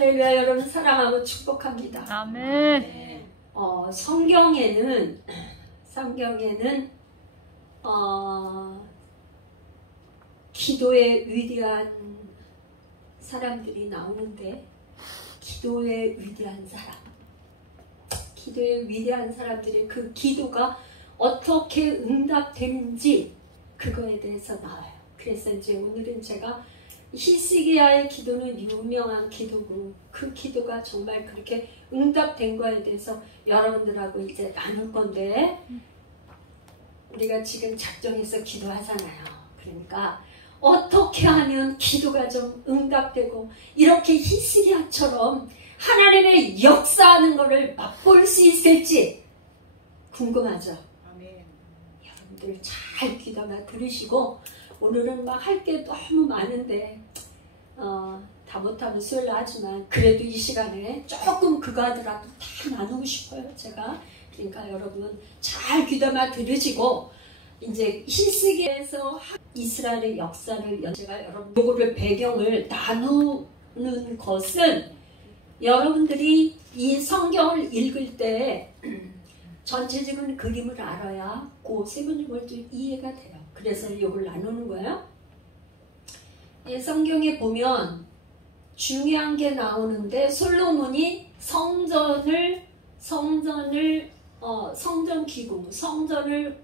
할렐루야. 여러분 사랑하고 축복합니다. 아멘. 성경에는 기도의 위대한 사람들이 나오는데, 기도의 위대한 사람들의 그 기도가 어떻게 응답되는지 그거에 대해서 나와요. 그래서 이제 오늘은 제가 히스기야의 기도는 유명한 기도고, 그 기도가 정말 그렇게 응답된 거에 대해서 여러분들하고 이제 나눌 건데, 우리가 지금 작정해서 기도하잖아요. 그러니까 어떻게 하면 기도가 좀 응답되고 이렇게 히스기야처럼 하나님의 역사하는 것을 맛볼 수 있을지 궁금하죠? 아멘. 여러분들 잘 귀담아 들으시고, 오늘은 막 할 게 너무 많은데 다 못하면 수요일 하지만 그래도 이 시간에 조금 그거 하더라도 다 나누고 싶어요, 제가. 그러니까 여러분 잘 귀담아 들으시고, 이제 히스기야에서 이스라엘의 역사를 제가 여러분 요거를 배경을 나누는 것은, 여러분들이 이 성경을 읽을 때 전체적인 그림을 알아야 그 세부적으로 이해가 돼요. 그래서 이걸 나누는 거예요. 성경에 보면 중요한 게 나오는데, 솔로몬이 성전을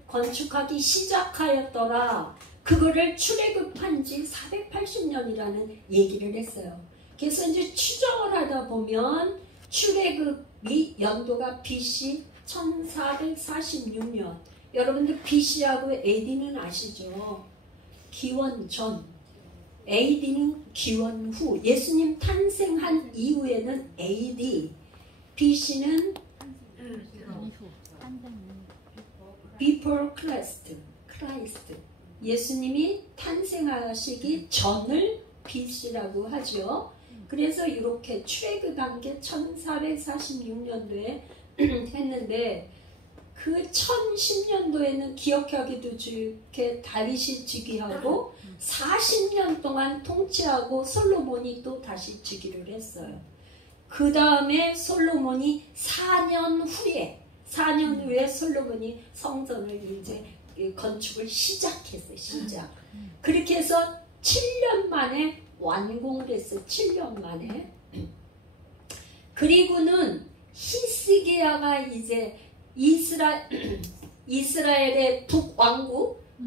건축하기 시작하였더라. 그거를 출애굽한 지 480년이라는 얘기를 했어요. 그래서 이제 추정을 하다 보면 출애굽이 연도가 BC 1446년. 여러분들 BC하고 AD는 아시죠? 기원 전, AD는 기원 후. 예수님 탄생한 이후에는 AD, BC는 Before Christ. 예수님이 탄생하시기 전을 BC라고 하죠. 그래서 이렇게 출애굽한 게 1446년도에 했는데, 그 1010년도에는 기억하기도 좋게 다윗이 즉위하고 40년 동안 통치하고 솔로몬이 또 다시 즉위를 했어요. 그 다음에 솔로몬이 4년 후에 솔로몬이 성전을 이제 건축을 시작했어요. 그렇게 해서 7년 만에 완공을 했어요. 7년 만에. 그리고는 히스기야가 이제 이스라엘의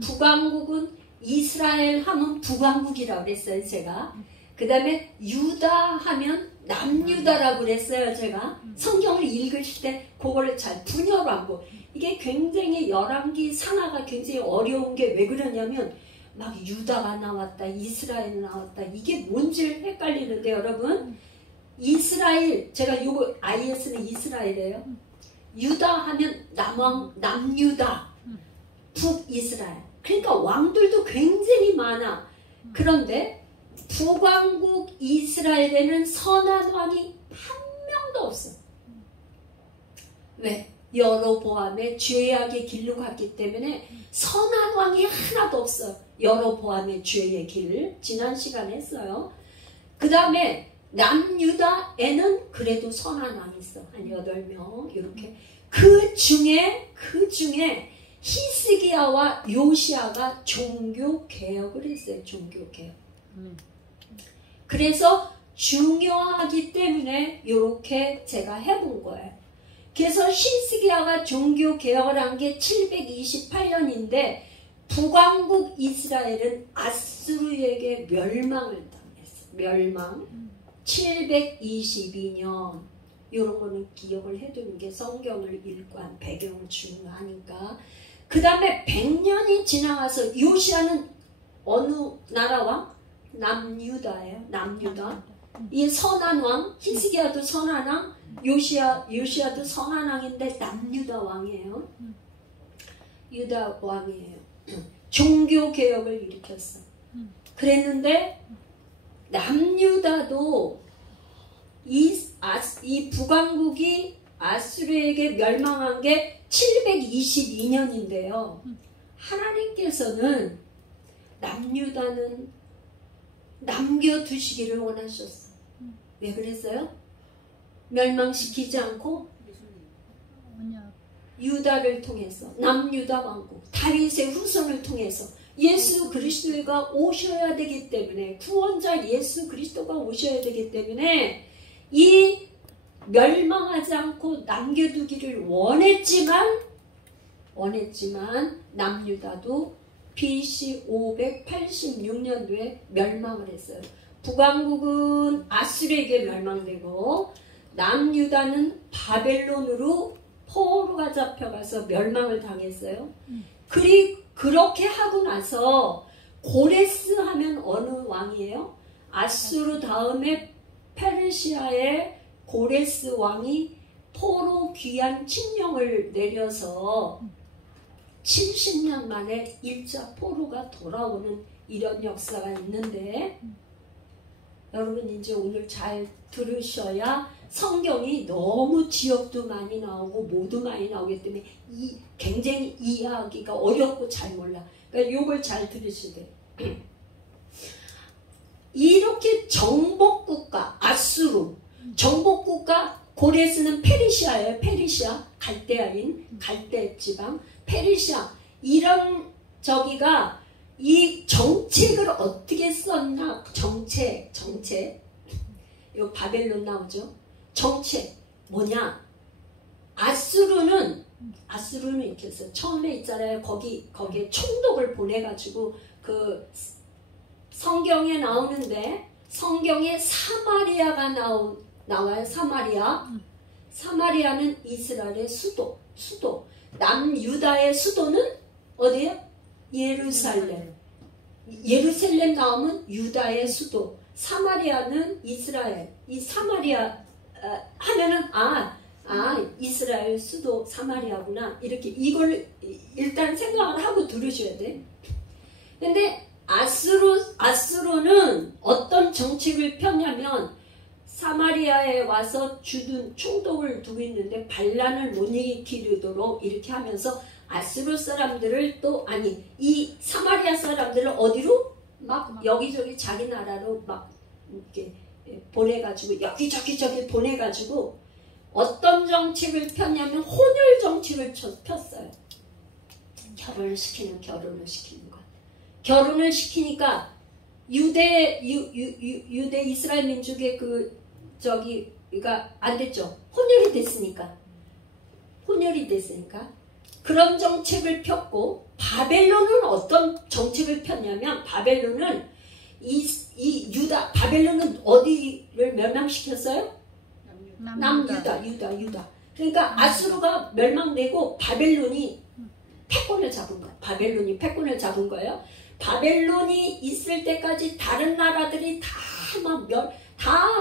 북왕국은 이스라엘 하면 북왕국이라고 그랬어요, 제가. 그 다음에 유다 하면 남유다라고 그랬어요, 제가. 성경을 읽을 때 그거를 잘 분열하고, 이게 굉장히 열왕기 상하가 굉장히 어려운 게 왜 그러냐면, 막 유다가 나왔다, 이스라엘 나왔다, 이게 뭔지를 헷갈리는데, 여러분, 이스라엘, 제가 요거 IS는 이스라엘이에요. 유다 하면 남유다, 북이스라엘. 그러니까 왕들도 굉장히 많아. 그런데 북왕국 이스라엘에는 선한 왕이 한 명도 없어. 왜? 여로보암의 죄악의 길로 갔기 때문에 선한 왕이 하나도 없어. 여로보암의 죄의 길을 지난 시간에 했어요. 그 다음에 남유다에는 그래도 선한 왕이 있어. 한 8명 이렇게. 그 중에 히스기야와 요시야가 종교개혁을 했어요. 종교개혁. 그래서 중요하기 때문에 이렇게 제가 해본 거예요. 그래서 히스기야가 종교개혁을 한 게 728년인데 북왕국 이스라엘은 아수르에게 멸망을 당했어요. 멸망. 722년. 이런 거는 기억을 해두는 게 성경을 읽고 한 배경 중요하니까. 그 다음에 100년이 지나가서 요시야는 어느 나라 왕? 남유다예요. 남유다. 이 선한 왕, 히스기야도 선한 왕, 요시야도 선한 왕인데 남유다 왕이에요. 유다 왕이에요. 종교개혁을 일으켰어. 그랬는데 남유다도 이 북왕국이 아수르에게 멸망한 게 722년인데요. 하나님께서는 남유다는 남겨두시기를 원하셨어. 왜 그랬어요? 멸망시키지 않고 유다를 통해서, 남유다 왕국 다윗의 후손을 통해서 예수 그리스도가 오셔야 되기 때문에, 구원자 예수 그리스도가 오셔야 되기 때문에 이 멸망하지 않고 남겨두기를 원했지만 남유다도 BC 586년도에 멸망을 했어요. 북왕국은 아수르에게 멸망되고 남유다는 바벨론으로 포로가 잡혀가서 멸망을 당했어요. 그렇게 하고 나서 고레스 하면 어느 왕이에요? 아수르 다음에 페르시아의 고레스 왕이 포로 귀환 칙령을 내려서 70년 만에 1차 포로가 돌아오는 이런 역사가 있는데, 여러분 이제 오늘 잘 들으셔야, 성경이 너무 지역도 많이 나오고 모두 많이 나오기 때문에 굉장히 이해하기가 어렵고 잘 몰라. 그러니까 요걸 잘 들으셔야 돼요. 이렇게 정복국가 아수르, 정복국가 고레스는 페르시아예요. 페르시아, 갈대아인 갈대 지방 페르시아, 이런 저기가 이 정책을 어떻게 썼나. 정책 요 바벨론 나오죠. 정책 뭐냐? 아수르는 이렇게 했어요. 처음에 있잖아요. 거기에 총독을 보내가지고, 그 성경에 나오는데, 성경에 사마리아가 나와요. 사마리아는 이스라엘의 수도. 남유다의 수도는 어디예요? 예루살렘. 예루살렘 나오면 유다의 수도. 사마리아는 이스라엘. 이 사마리아 하면은 이스라엘 수도 사마리아구나. 이렇게 이걸 일단 생각을 하고 들으셔야 돼. 근데 아수르는 어떤 정책을 폈냐면, 사마리아에 와서 주둔 총독을 두고 있는데 반란을 못 일으키도록 이렇게 하면서 아수르 사람들을 이 사마리아 사람들을 어디로? 막 여기저기 자기 나라로 막 이렇게 보내가지고, 여기저기 보내가지고 어떤 정책을 폈냐면 혼혈 정책을 폈어요. 결혼을 시키는 것. 결혼을 시키니까 유대 이스라엘 민족의 저기가 안 됐죠. 혼혈이 됐으니까 그런 정책을 폈고, 바벨론은 어떤 정책을 폈냐면, 바벨론은 바벨론은 어디를 멸망시켰어요? 유다. 그러니까 아수르가 멸망되고 바벨론이 패권을 잡은 거예요. 바벨론이 있을 때까지 다른 나라들이 다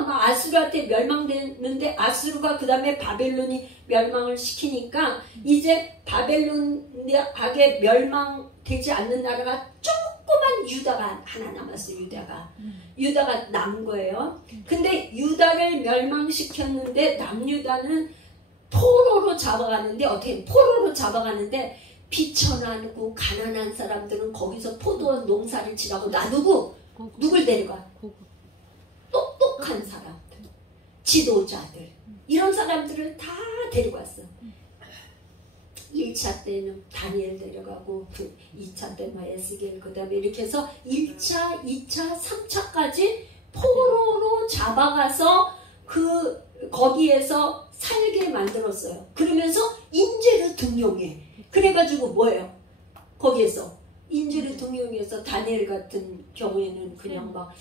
아수르한테 멸망됐는데, 아수르가 그 다음에 바벨론이 멸망을 시키니까 이제 바벨론에게 멸망되지 않는 나라가 조그만 유다가 하나 남았어요. 유다가 남은 거예요. 근데 유다를 멸망시켰는데 남유다는 포로로 잡아가는데 비천하고 가난한 사람들은 거기서 포도 농사를 지라고 놔두고 누굴 데려가? 똑똑한 사람들, 지도자들, 이런 사람들을 다 데리고 왔어. 1차 때는 다니엘 데려가고, 2차 때는 에스겔, 그 다음에 이렇게 해서 1차, 2차, 3차까지 포로로 잡아가서 거기에서 살게 만들었어요. 그러면서 인재를 등용해. 그래가지고 뭐예요? 거기에서 인재를 등용해서 다니엘 같은 경우에는 그냥 막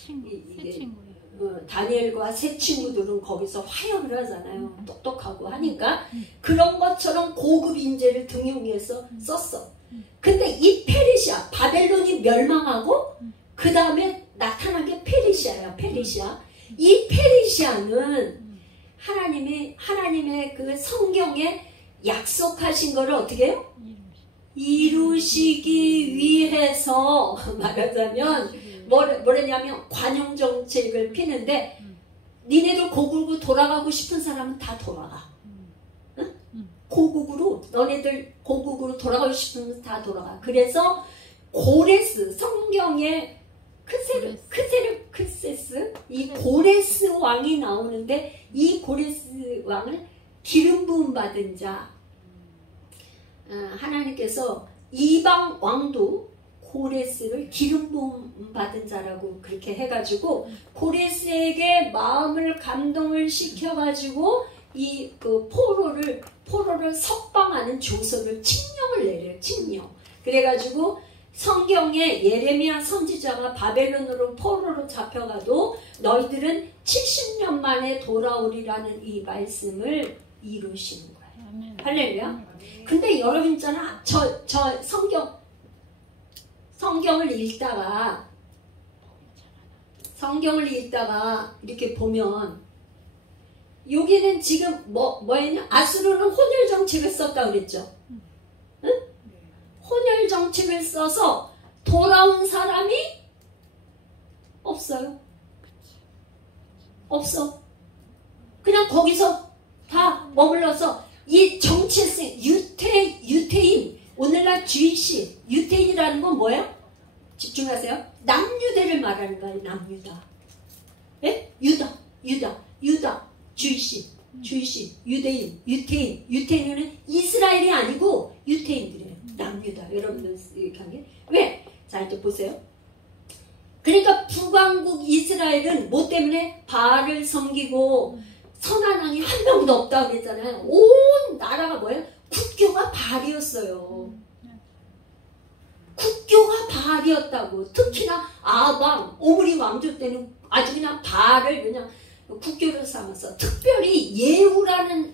다니엘과 세 친구들은 거기서 화형을 하잖아요. 똑똑하고 하니까 그런 것처럼 고급 인재를 등용해서 썼어. 근데 이 페르시아, 바벨론이 멸망하고 그 다음에 나타난 게 페르시아예요. 이 페르시아는 하나님의 그 성경에 약속하신 거를 어떻게 해요? 이루시기 위해서, 말하자면 뭐랬냐면 관용 정책을 피는데, 니네들 고국으로 돌아가고 싶은 사람은 다 돌아가. 응? 너네들 고국으로 돌아가고 싶으면 다 돌아가. 그래서 고레스, 성경에 크세르크세스 이 고레스 왕이 나오는데 이 고레스 왕을 기름 부음 받은 자 하나님께서 이방 왕도 고레스를 기름 부음 받은 자라고 그렇게 해가지고 고레스에게 마음을 감동을 시켜가지고 이 그 포로를 석방하는 조서를 칙령을 내려요. 칙령. 그래가지고 성경에 예레미야 선지자가 바벨론으로 포로로 잡혀가도 너희들은 70년 만에 돌아오리라는 이 말씀을 이루시는 거예요. 할렐루야. 근데 여러분 있잖아. 저 성경을 읽다가 이렇게 보면 여기는 지금 뭐였냐? 아수르는 혼혈 정책을 썼다 그랬죠. 응? 혼혈 정책을 써서 돌아온 사람이 없어요. 없어. 그냥 거기서 다 머물러서 이 정체성 유태인 오늘날 주이시 유태인이라는 건 뭐예요? 집중하세요. 남유대를 말하는 거예요. 남유다. 예? 유다, 주이시, 유대인, 유태인은 이스라엘이 아니고 유태인들이에요. 남유다. 여러분들 이렇게 한 게. 왜? 자, 이제 보세요. 그러니까 북왕국 이스라엘은 뭐 때문에 바알을 섬기고 선한 왕이 한 명도 없다고 그랬잖아요. 온 나라가 뭐예요? 국교가 바알이었어요. 국교가 바알이었다고. 특히나 아방, 오므리 왕조 때는 아주 그냥 바알을 그냥 국교로 삼아서 특별히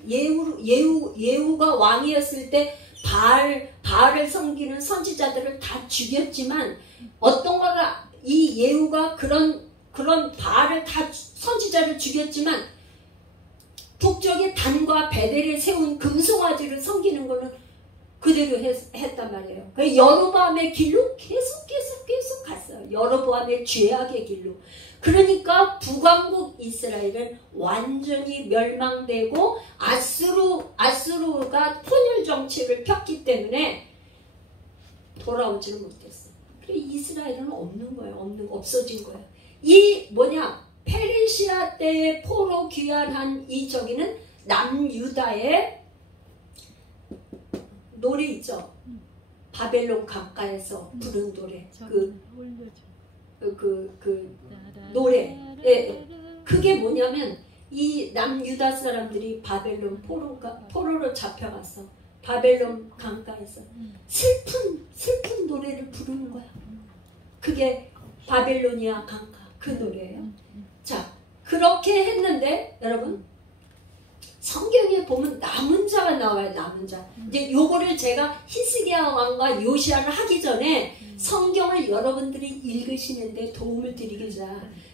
예후가 왕이었을 때 바알을 섬기는 선지자들을 다 죽였지만 어떤 거라 이 예후가 그런 바알을 다 선지자를 죽였지만 북쪽에 단과 베델에 세운 금송아지를 섬기는 거는 그대로 했단 말이에요. 여로보암의 길로 계속 갔어요. 여로보암의 죄악의 길로. 그러니까 북왕국 이스라엘은 완전히 멸망되고 아수르가 혼혈 정책을 폈기 때문에 돌아오지는 못했어요. 그래 이스라엘은 없는 거예요. 없어진 거예요. 이 페르시아 때에 포로 귀환한 이 저기는 남유다의 노래 있죠. 바벨론 강가에서 부른 노래. 그 노래. 예. 그게 뭐냐면 이 남유다 사람들이 바벨론 포로로 잡혀갔어. 바벨론 강가에서 슬픈 노래를 부르는 거야. 그게 바벨로니아 강가 그 노래예요. 자, 그렇게 했는데 여러분 성경에 보면 남은 자가 나와요. 남은 자. 이제 요거를 제가 히스기야 왕과 요시야를 하기 전에 성경을 여러분들이 읽으시는데 도움을 드리겠다.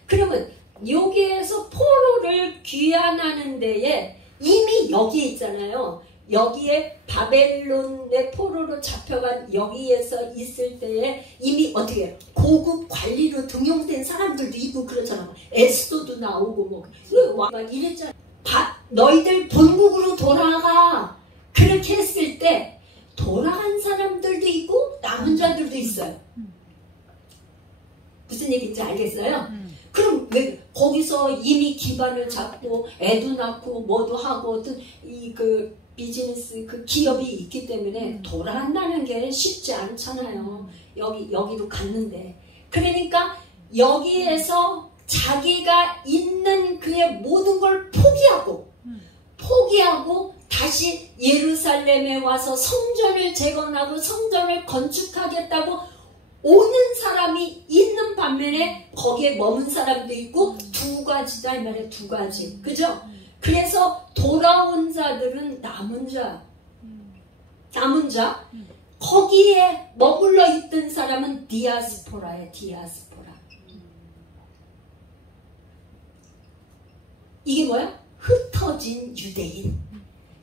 그러면 여기에서 포로를 귀환하는 데에 이미 여기에 있잖아요. 여기에 바벨론의 포로로 잡혀간 여기에서 있을 때에 이미 어떻게 해요? 고급 관리로 등용된 사람들도 있고 그렇잖아. 에스더도 나오고 막 이랬잖아. 너희들 본국으로 돌아가. 그렇게 했을 때 돌아간 사람들도 있고 남은 자들도 있어요. 무슨 얘기인지 알겠어요? 그럼 왜 거기서 이미 기반을 잡고 애도 낳고 뭐도 하고 어떤 그 비즈니스 그 기업이 있기 때문에 돌아간다는 게 쉽지 않잖아요. 여기로 갔는데. 그러니까 여기에서 자기가 있는 그의 모든 걸 포기하고 다시 예루살렘에 와서 성전을 재건하고 성전을 건축하겠다고 오는 사람이 있는 반면에 거기에 머문 사람도 있고 두 가지다 이 말이에요. 두 가지. 그죠? 그래서 돌아온 자들은 남은 자. 거기에 머물러 있던 사람은 디아스포라예요. 디아스포라. 이게 뭐야? 흩어진 유대인.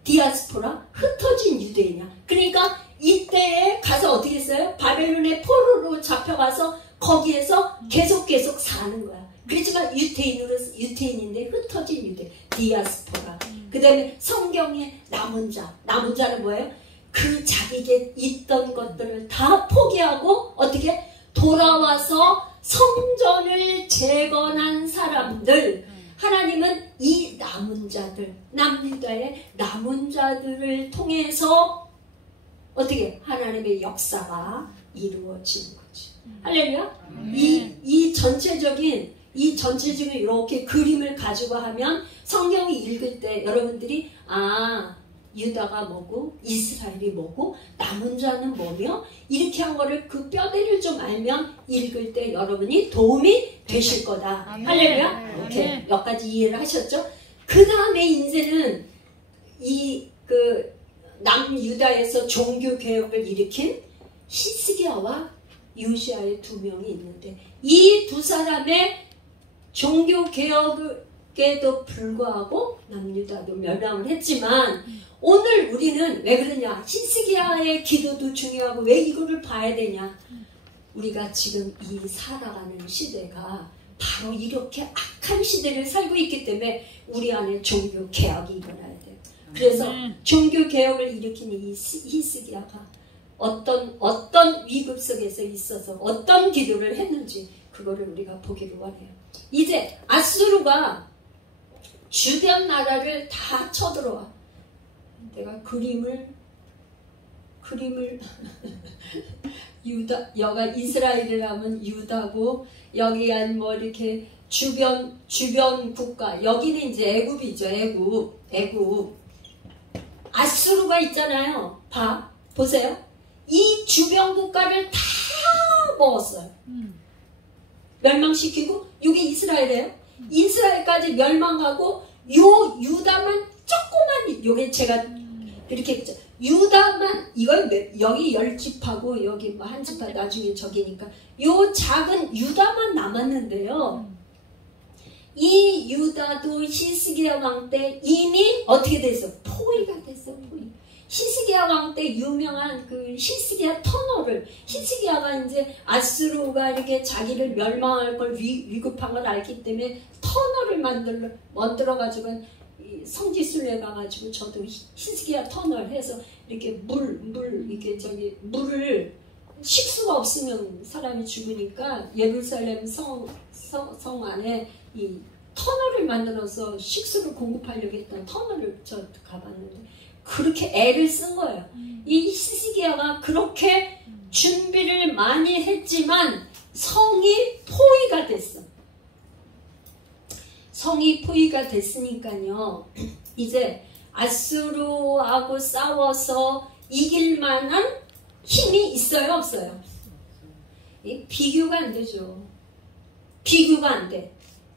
디아스포라? 흩어진 유대인이야. 그러니까 이때에 가서 어떻게 했어요? 바벨론의 포로로 잡혀가서 거기에서 계속 사는 거야. 그렇지만 유태인인데 흩어진 유대, 디아스포라. 그 다음에 성경의 남은 자는 뭐예요? 그 자기에게 있던 것들을 다 포기하고 어떻게 돌아와서 성전을 재건한 사람들, 하나님은 이 남은 자들, 남유다의 남은 자들을 통해서 어떻게 하나님의 역사가 이루어지는 거지. 할렐루야. 이 전체적인 이렇게 그림을 가지고 하면 성경이 읽을 때 여러분들이 유다가 뭐고 이스라엘이 뭐고 남은 자는 뭐며 이렇게 한 거를 그 뼈대를 좀 알면 읽을 때 여러분이 도움이 되실 거다. 할렐루야. 오케이. 몇 가지 이해를 하셨죠? 그 다음에 이제는 그 남유다에서 종교 개혁을 일으킨 히스기야와 요시야의 두 명이 있는데 이 두 사람의 종교 개혁에도 불구하고 남유다도 멸망을 했지만 오늘 우리는 왜 그러냐? 히스기야의 기도도 중요하고 왜 이거를 봐야 되냐? 우리가 지금 이 살아가는 시대가 바로 이렇게 악한 시대를 살고 있기 때문에 우리 안에 종교 개혁이 일어나야 돼요. 그래서 종교 개혁을 일으킨 이 히스기야가 어떤 위급 속에서 있어서 어떤 기도를 했는지 그거를 우리가 보기를 원해요. 이제 아수르가 주변 나라를 다 쳐들어와. 내가 그림을 유다, 여가 이스라엘이라면 유다고 여기한 뭐 이렇게 주변 국가, 여기는 이제 애굽이죠. 애굽. 아수르가 있잖아요. 보세요. 이 주변 국가를 다 먹었어요. 멸망시키고 이게 이스라엘이에요. 이스라엘까지 멸망하고 요 유다만 조그만, 요게 제가 이렇게 했죠. 유다만, 이건 여기 10집하고 여기 뭐 한 집하 나중에 저기니까 요 작은 유다만 남았는데요. 이 유다도 히스기야 왕 때 이미 어떻게 됐어? 포위가 됐어. 포위. 히스기야 왕 때 유명한 그 히스기야 터널을, 히스기야가 이제 아수르가 이렇게 자기를 멸망할 걸 위급한 걸 알기 때문에 터널을 만들어가지고 성지순례 가가지고 저도 히스기야 터널 해서 이렇게 물을 식수가 없으면 사람이 죽으니까 예루살렘 성 안에 이 터널을 만들어서 식수를 공급하려고 했던 터널을 저 가봤는데 그렇게 애를 쓴 거예요. 이 히스기야가 그렇게 준비를 많이 했지만 성이 포위가 됐어. 성이 포위가 됐으니까요. 이제 아수르하고 싸워서 이길 만한 힘이 있어요? 없어요? 비교가 안 되죠. 비교가 안 돼.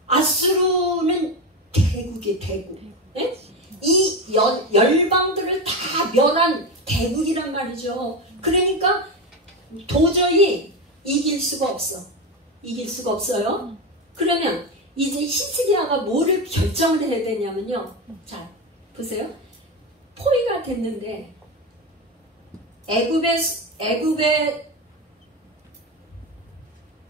아수르는 대국이에요. 대국. 네? 이 열방들을 다 멸한 대국이란 말이죠. 그러니까 도저히 이길 수가 없어. 이길 수가 없어요. 그러면 이제 히스기야가 뭐를 결정을 해야 되냐면요. 자, 보세요. 포위가 됐는데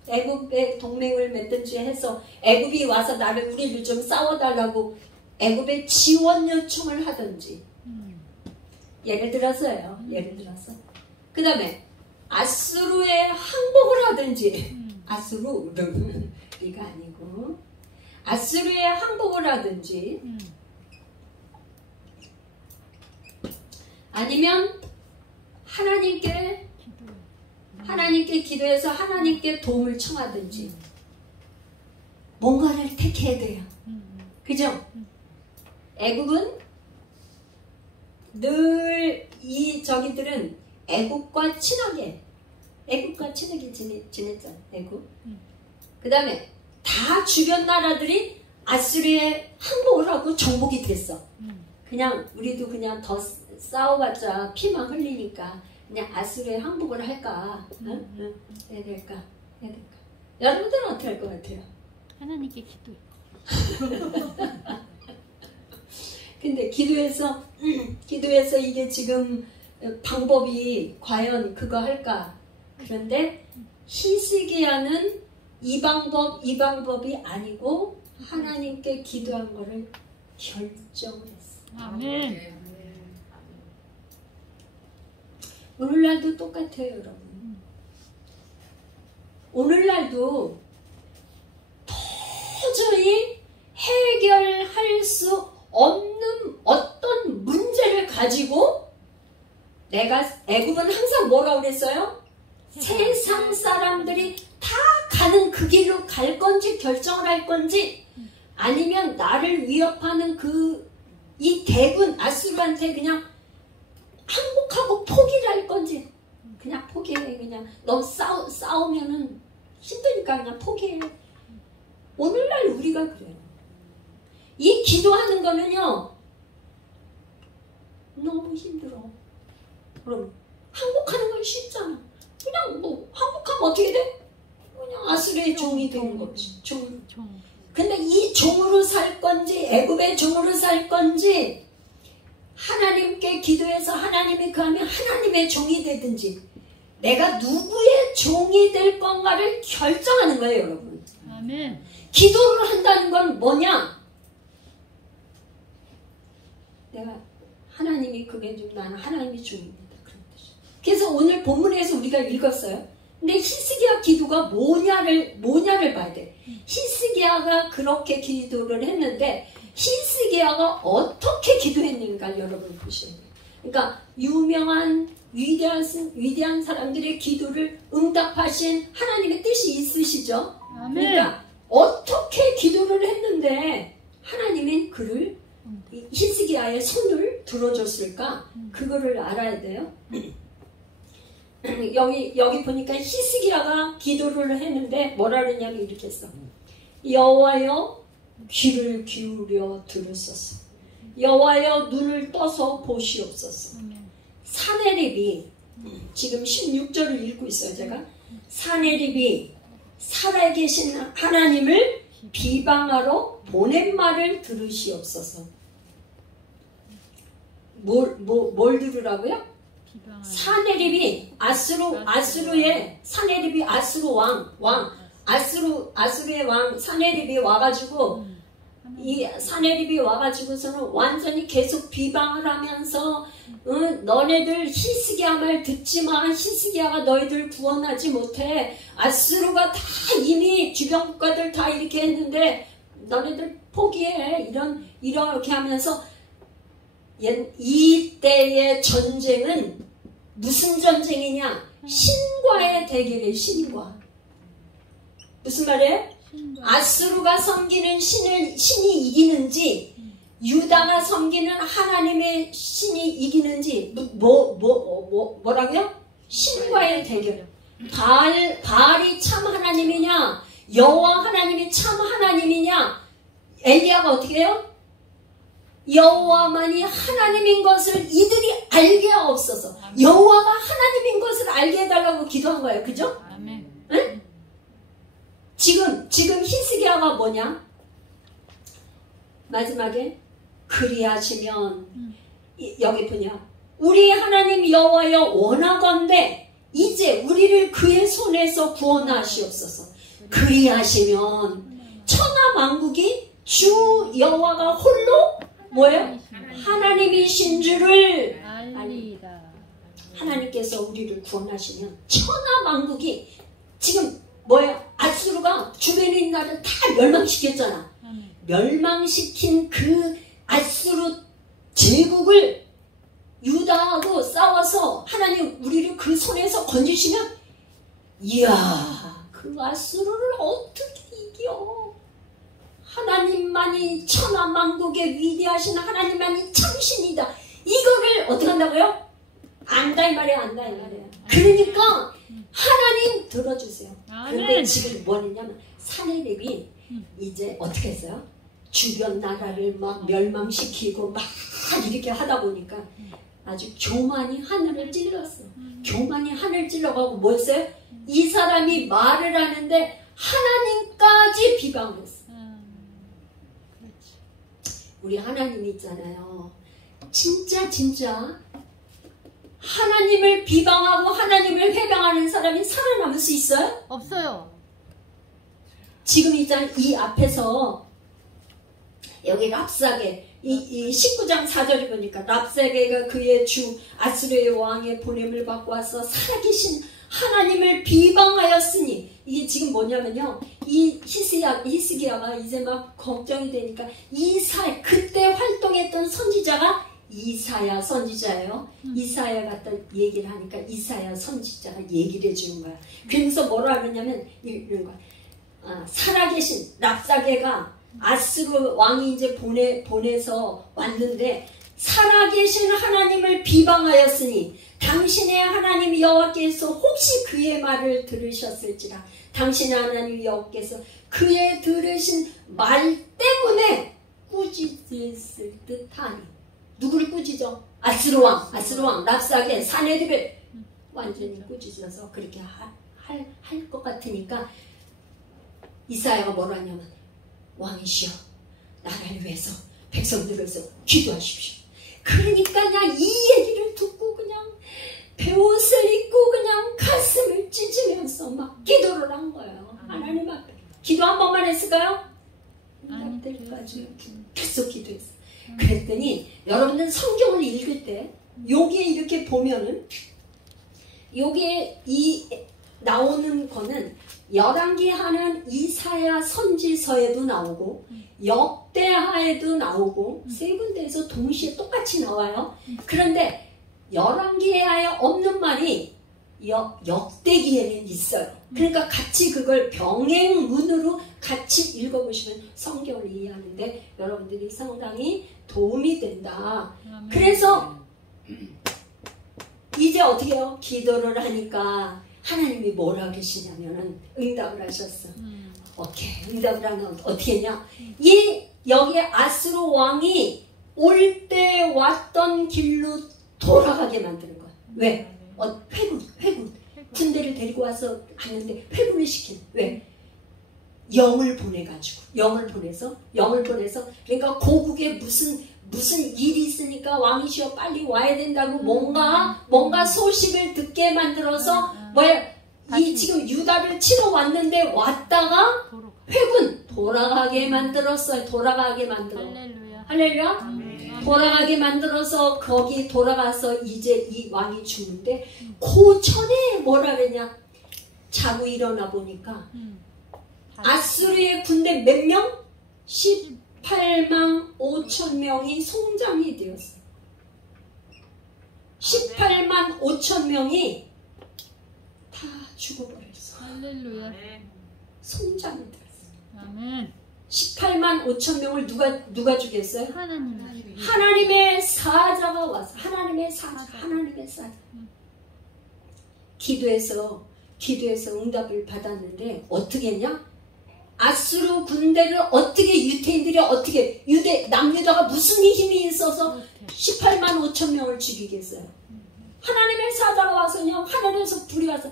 애굽에 동맹을 맺든지 해서 애굽이 와서 우리를 좀 싸워달라고 애굽에 지원 요청을 하든지 예를 들어서요. 그 다음에 아수르에 항복을 하든지 아수르가 아니고 아수르에 항복을 하든지 아니면 하나님께 기도해서 하나님께 도움을 청하든지 뭔가를 택해야 돼요. 그죠? 애국은 늘 저기들은 애국과 친하게 지냈잖아. 애국. 그 다음에 다 주변 나라들이 아수르에 항복을 하고 정복이 됐어. 그냥 우리도 그냥 더 싸워봤자 피만 흘리니까 그냥 아수르에 항복을 할까? 해야 될까? 여러분들은 어떻게 할 것 같아요? 하나님께 기도해. 근데 기도해서 이게 지금 방법이 과연 그거 할까? 그런데 히스기야는 이 방법이 아니고 하나님께 기도한 거를 결정을 했어. 아멘. 오늘날도 똑같아요, 여러분. 오늘날도 도저히 해결할 수 없는 어떤 문제를 가지고 내가 애굽은 항상 뭐라고 그랬어요? 세상 사람들이 다 가는 그 길로 갈 건지 결정을 할 건지 아니면 나를 위협하는 이 대군 아수르한테 그냥 항복하고 포기를 할 건지 그냥 포기해. 그냥 너 싸우면은 힘드니까 그냥 포기해. 오늘날 우리가 그래요. 이 기도하는 거는요 너무 힘들어. 그럼 항복하는 건 쉽잖아. 그냥 뭐 항복하면 어떻게 돼? 그냥 아수르의 종이 되는 거지. 종. 근데 이 종으로 살 건지 애굽의 종으로 살 건지 하나님께 기도해서 하나님이 그하면 하나님의 종이 되든지 내가 누구의 종이 될 건가를 결정하는 거예요, 여러분. 아멘. 기도를 한다는 건 뭐냐? 내가 하나님이 그게 좀 나는 하나님이 종입니다. 그런 뜻이에요. 그래서 오늘 본문에서 우리가 읽었어요. 근데 히스기야 기도가 뭐냐를 봐야 돼. 히스기야가 그렇게 기도를 했는데 히스기야가 어떻게 기도했는가 여러분 보셔야 돼요. 그러니까 유명한 위대한 사람들의 기도를 응답하신 하나님의 뜻이 있으시죠. 아멘. 그러니까 어떻게 기도를 했는데 하나님은 그를 히스기야의 손을 들어줬을까? 그거를 알아야 돼요. 여기 보니까 히스기야가 기도를 했는데 뭐라 그랬냐면 이렇게 했어. 여호와여 귀를 기울여 들으소서. 여호와여 눈을 떠서 보시옵소서. 사네립이 지금 16절을 읽고 있어요. 제가 사네립이 살아계신 하나님을 비방하러 보낸 말을 들으시옵소서. 뭘 들으라고요? 사네립이 아수르의 사네립이 아수르 아수르의 왕 사네립이 와가지고 이 사네립이 와가지고서는 완전히 계속 비방을 하면서 너네들 히스기야 말 듣지마. 히스기야가 너희들 구원하지 못해. 아수르가 다 이미 주변 국가들 다 이렇게 했는데 너네들 포기해. 이렇게 하면서 이때의 전쟁은 무슨 전쟁이냐? 신과의 대결이에요. 신과. 무슨 말이에요? 아수르가 섬기는 신이 이기는지 유다가 섬기는 하나님의 신이 이기는지 뭐라고요? 신과의 대결. 바알이 참 하나님이냐? 여호와 하나님이 참 하나님이냐? 엘리야가 어떻게 해요? 여호와만이 하나님인 것을 이들이 알게 하옵소서. 여호와가 하나님인 것을 알게 해달라고 기도한 거예요. 그죠? 아멘. 응? 지금 히스기야가 뭐냐? 마지막에 그리하시면 여기 보냐? 우리 하나님 여호와여 원하건대 이제 우리를 그의 손에서 구원하시옵소서. 그리하시면 천하 만국이 주 여호와가 홀로 뭐예요? 하나님이신 줄을 알리다. 하나님께서 우리를 구원하시면 천하 만국이 지금 뭐예요? 아수르가 주변에 있는 나라를 다 멸망시켰잖아. 멸망시킨 그 아수르 제국을 유다하고 싸워서 하나님 우리를 그 손에서 건지시면 이야 그 아수르를 어떻게 이겨? 하나님만이 천하만국의 위대하신 하나님만이 참신이다. 이거를 어떻게 한다고요? 안다 이 말이야. 안다 이 말이야. 그러니까 하나님 들어주세요. 그런데 지금 뭐냐면 사네립이 이제 어떻게 했어요? 주변 나라를 막 멸망시키고 막 이렇게 하다 보니까 아주 교만이 하늘을 찔렀어. 교만이 하늘 찔러가고 뭐였어요? 이 사람이 말을 하는데 하나님까지 비방했어. 우리 하나님 있잖아요. 진짜 하나님을 비방하고 하나님을 회방하는 사람이 살아남을 수 있어요? 없어요. 지금 이 앞에서 여기 랍사게 이 19장 4절에 보니까 랍사게가 그의 주 아수르의 왕의 보냄을 받고 와서 살아계신 하나님을 비방하였으니, 이게 지금 뭐냐면요, 이 히스기야가 이제 막 걱정이 되니까 그때 활동했던 선지자가 이사야 선지자예요. 이사야 갖다 얘기를 하니까 이사야 선지자가 얘기를 해주는 거야. 그러면서 뭐라 하느냐면 이런 거야. 살아계신 랍사게가 아스루 왕이 이제 보내서 왔는데, 살아계신 하나님을 비방하였으니 당신의 하나님 여호와께서 혹시 그의 말을 들으셨을지라. 당신의 하나님 여호와께서 그의 들으신 말 때문에 꾸짖었을 듯하니. 누구를 꾸짖어? 아스루 왕 랍사게 사내들을 완전히 꾸짖어서 그렇게 할 것 같으니까 이사야가 뭐라 하냐면, 왕이시여, 나라를 위해서 백성들을 위해서 기도하십시오. 그러니까 그냥 이 얘기를 듣고 그냥 베옷을 입고 그냥 가슴을 찢으면서 막 기도를 한 거예요. 하나님 앞에. 기도 한 번만 했을까요? 응답될 때까지 계속 기도했어요. 그랬더니 여러분들 성경을 읽을 때 여기에 이렇게 보면은, 여기에 이 나오는 거는 열왕기하는 이사야 선지서에도 나오고 역대하에도 나오고 세 군데에서 동시에 똑같이 나와요. 그런데 열왕기하에 없는 말이 역대기에는 있어요. 그러니까 같이 그걸 병행문으로 같이 읽어보시면 성경을 이해하는데 여러분들이 상당히 도움이 된다. 그래서 이제 어떻게 해요? 기도를 하니까 하나님이 뭐라 그러시냐면은 응답을 하셨어. 오케이. 응답을 하면 어떻게 했냐? 여기에 아스루 왕이 올 때 왔던 길로 돌아가게 만드는 거야. 왜? 회군. 군대를 데리고 와서 하는데 회군을 시키는. 왜? 영을 보내서 그러니까 고국에 무슨 일이 있으니까 왕이시여 빨리 와야 된다고 뭔가 소식을 듣게 만들어서 지금 유다를 치러 왔는데 왔다가 회군 돌아가게 만들었어요. 할렐루야. 돌아가게 만들어서 거기 돌아가서 이제 이 왕이 죽는데 그 전에 뭐라 그랬냐? 자고 일어나 보니까 아수르의 군대 몇 명? 18만 5천 명이 송장이 되었어요. 18만 5천 명이 다 죽어버렸어. 할렐루야. 송장이 되었어. 아멘. 18만 5천 명을 누가 죽였어요? 하나님. 하나님의 사자가 와서 하나님의 사자. 기도해서 응답을 받았는데 어떻게 했냐? 아수르 군대를 어떻게 유대인들이 어떻게 남유다가 무슨 힘이 있어서 18만 5천 명을 죽이겠어요? 하나님의 사자가 와서 그냥 하늘에서 불이 와서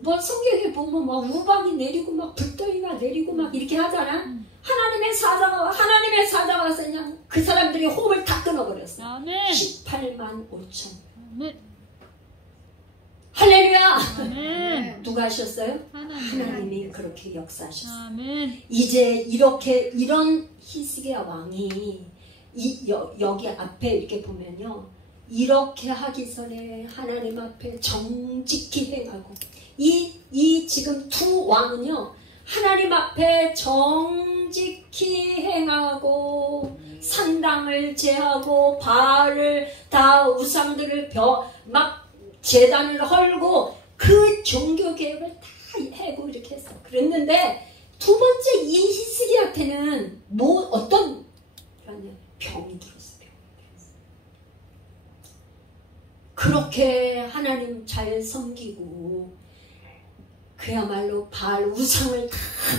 뭐 성경에 보면 막 우박이 내리고 막 불덩이가 내리고 막 이렇게 하잖아. 하나님의 사자가 와서 그냥 그 사람들이 호흡을 다 끊어버렸어. 아멘. 18만 5천. 아멘. 할렐루야. 아멘. 누가 하셨어요? 하나님이 그렇게 역사하셨어요. 아멘. 이제 이런 히스기야 왕이 여기 앞에 이렇게 보면요, 이렇게 하기 전에 하나님 앞에 정직히 행하고 이 지금 두 왕은요 하나님 앞에 정직히 행하고 산당을 제하고 바알을 다 우상들을 막 제단을 헐고 그 종교 개혁을 다 하고 이렇게 했어. 그랬는데 두 번째 이 히스기야한테는 어떤 병이 들었어. 그렇게 하나님 잘 섬기고 그야말로 바알 우상을 다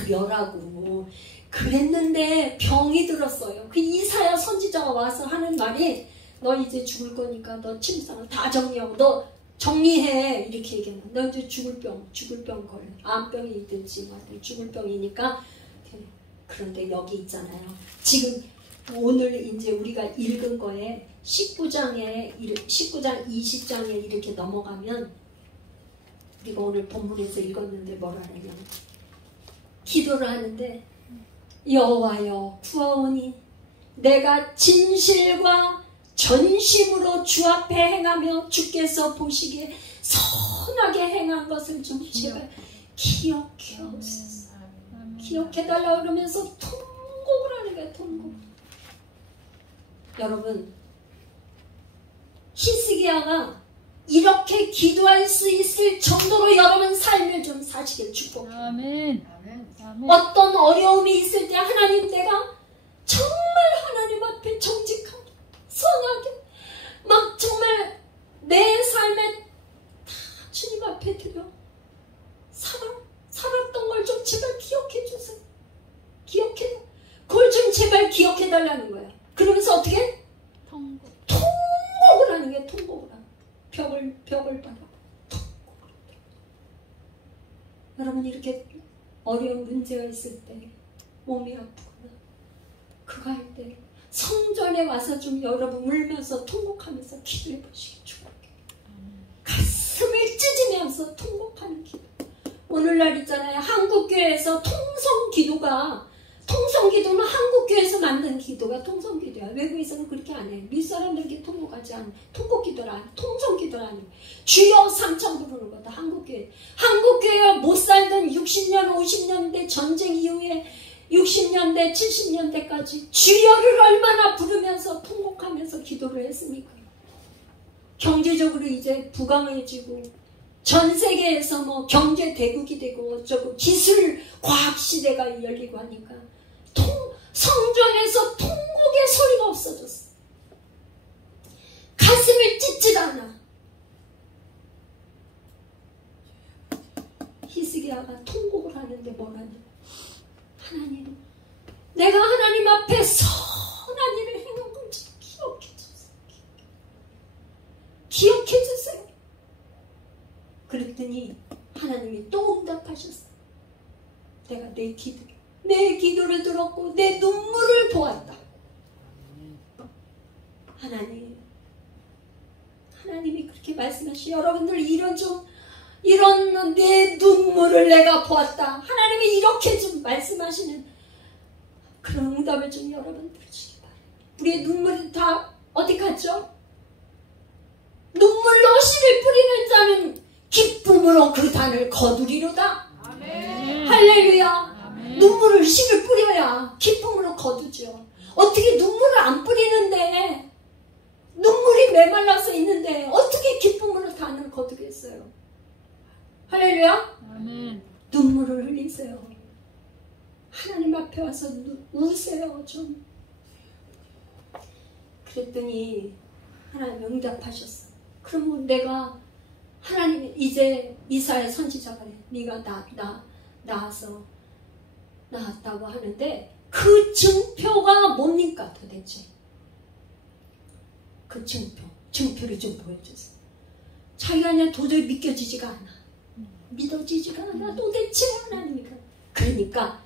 멸하고 그랬는데 병이 들었어요. 그 이사야 선지자가 와서 하는 말이 너 이제 죽을 거니까 너 침상을 다 정리하고 너 정리해 이렇게 얘기하면 너 이제 죽을 병 걸려. 암병이 있든지 죽을 병이니까. 그런데 여기 있잖아요. 지금 오늘 이제 우리가 읽은 거에 19장 20장에 이렇게 넘어가면 우리가 오늘 본문에서 읽었는데 뭐라 하냐면 기도를 하는데 여호와여 구하오니 내가 진실과 전심으로 주 앞에 행하며 주께서 보시기에 선하게 행한 것을 좀 제발 기억해 없소서. 기억해달라 그러면서 통곡을 하는 거예요. 통곡. 여러분, 히스기야가 이렇게 기도할 수 있을 정도로 여러분 삶을 좀 사시길 축복해요. 아멘. 어떤 어려움이 있을 때 하나님, 내가 정말 하나님 앞에 정직하게 선하게 막 정말 내 삶에 다 주님 앞에 드려 살았던 걸 좀 제발 기억해 주세요. 그걸 좀 제발 기억해 달라는 거야. 그러면서 어떻게? 통곡을 하는 게 통곡을 하는 거야. 벽을 바라봐. 여러분, 이렇게 어려운 문제가 있을 때, 몸이 아프거나 그거 할 때 성전에 와서 좀 여러분 울면서 통곡하면서 기도해 보시기 축복해요. 가슴을 찢으면서 통곡하는 기도. 오늘날 있잖아요, 한국교회에서 통성기도는 한국교회에서 만든 기도가 통성기도야. 외국에서는 그렇게 안 해. 윗사람들에게 통곡하지 않아. 통곡기도를 안 해. 통성기도를 안 해. 주여 삼천 부르는 거다. 한국교회 못 살던 60년 50년대 전쟁 이후에 60년대 70년대까지 주여를 얼마나 부르면서 통곡하면서 기도를 했습니까? 경제적으로 이제 부강해지고 전 세계에서 뭐 경제 대국이 되고 어쩌고 기술 과학 시대가 열리고 하니까 성전에서 통곡의 소리가 없어졌어. 가슴을 찢질 않아. 히스기야가 통곡을 하는데 뭐라냐? 하나님, 내가 하나님 앞에 선한 일을 행한 걸 좀 기억해 주세요. 기억해 주세요. 그랬더니 하나님이 또 응답하셨어. 내가 내 기도를 들었고 내 눈물을 보았다. 하나님이 그렇게 말씀하시. 여러분들 이런 내 눈물을 내가 보았다. 하나님이 이렇게 좀 말씀하시는 그런 응답을 좀 여러분 들으시기 바랍니다. 우리의 눈물이 다 어디 갔죠? 눈물로 씨를 뿌리는 자는 기쁨으로 그 단을 거두리로다. 아멘. 할렐루야. 아멘. 눈물을 씨를 뿌려야 기쁨으로 거두죠. 어떻게 눈물을 안 뿌리는데, 눈물이 메말라서 있는데 어떻게 기쁨으로 단을 거두겠어요? 할렐루야. 아멘. 눈물을 흘리세요. 하나님 앞에 와서 우세요 좀. 그랬더니 하나님 응답하셨어. 그러면 내가 하나님이 이제 이사야 선지자가 네가 나았다고 하는데 그 증표가 뭡니까 도대체? 그 증표를 좀 보여주세요. 자기가 그냥 도저히 믿겨지지가 않아. 믿어지지가 않아. 도대체 하나님이가. 그러니까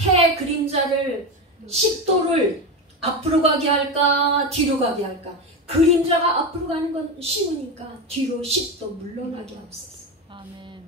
해 그림자를 10도를 앞으로 가게 할까 뒤로 가게 할까. 그림자가 앞으로 가는 건 쉬우니까 뒤로 10도 물러나게 하옵소서. 아멘.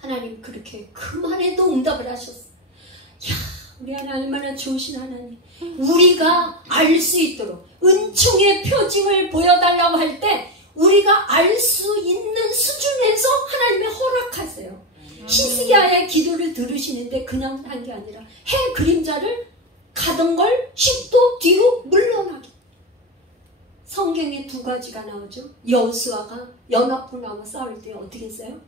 하나님 그렇게 그만해도 응답을 하셨어. 야, 우리 하나님 얼마나 좋으신 하나님. 우리가 알 수 있도록 은총의 표징을 보여달라고 할 때 우리가 알 수 있는 수준에서 하나님이 허락하세요. 히스기야의 기도를 들으시는데 그냥 한 게 아니라 해 그림자를 가던 걸 10도 뒤로 물러나게. 성경에 두 가지가 나오죠. 여호수아가 연합군하고 싸울 때 어떻게 했어요?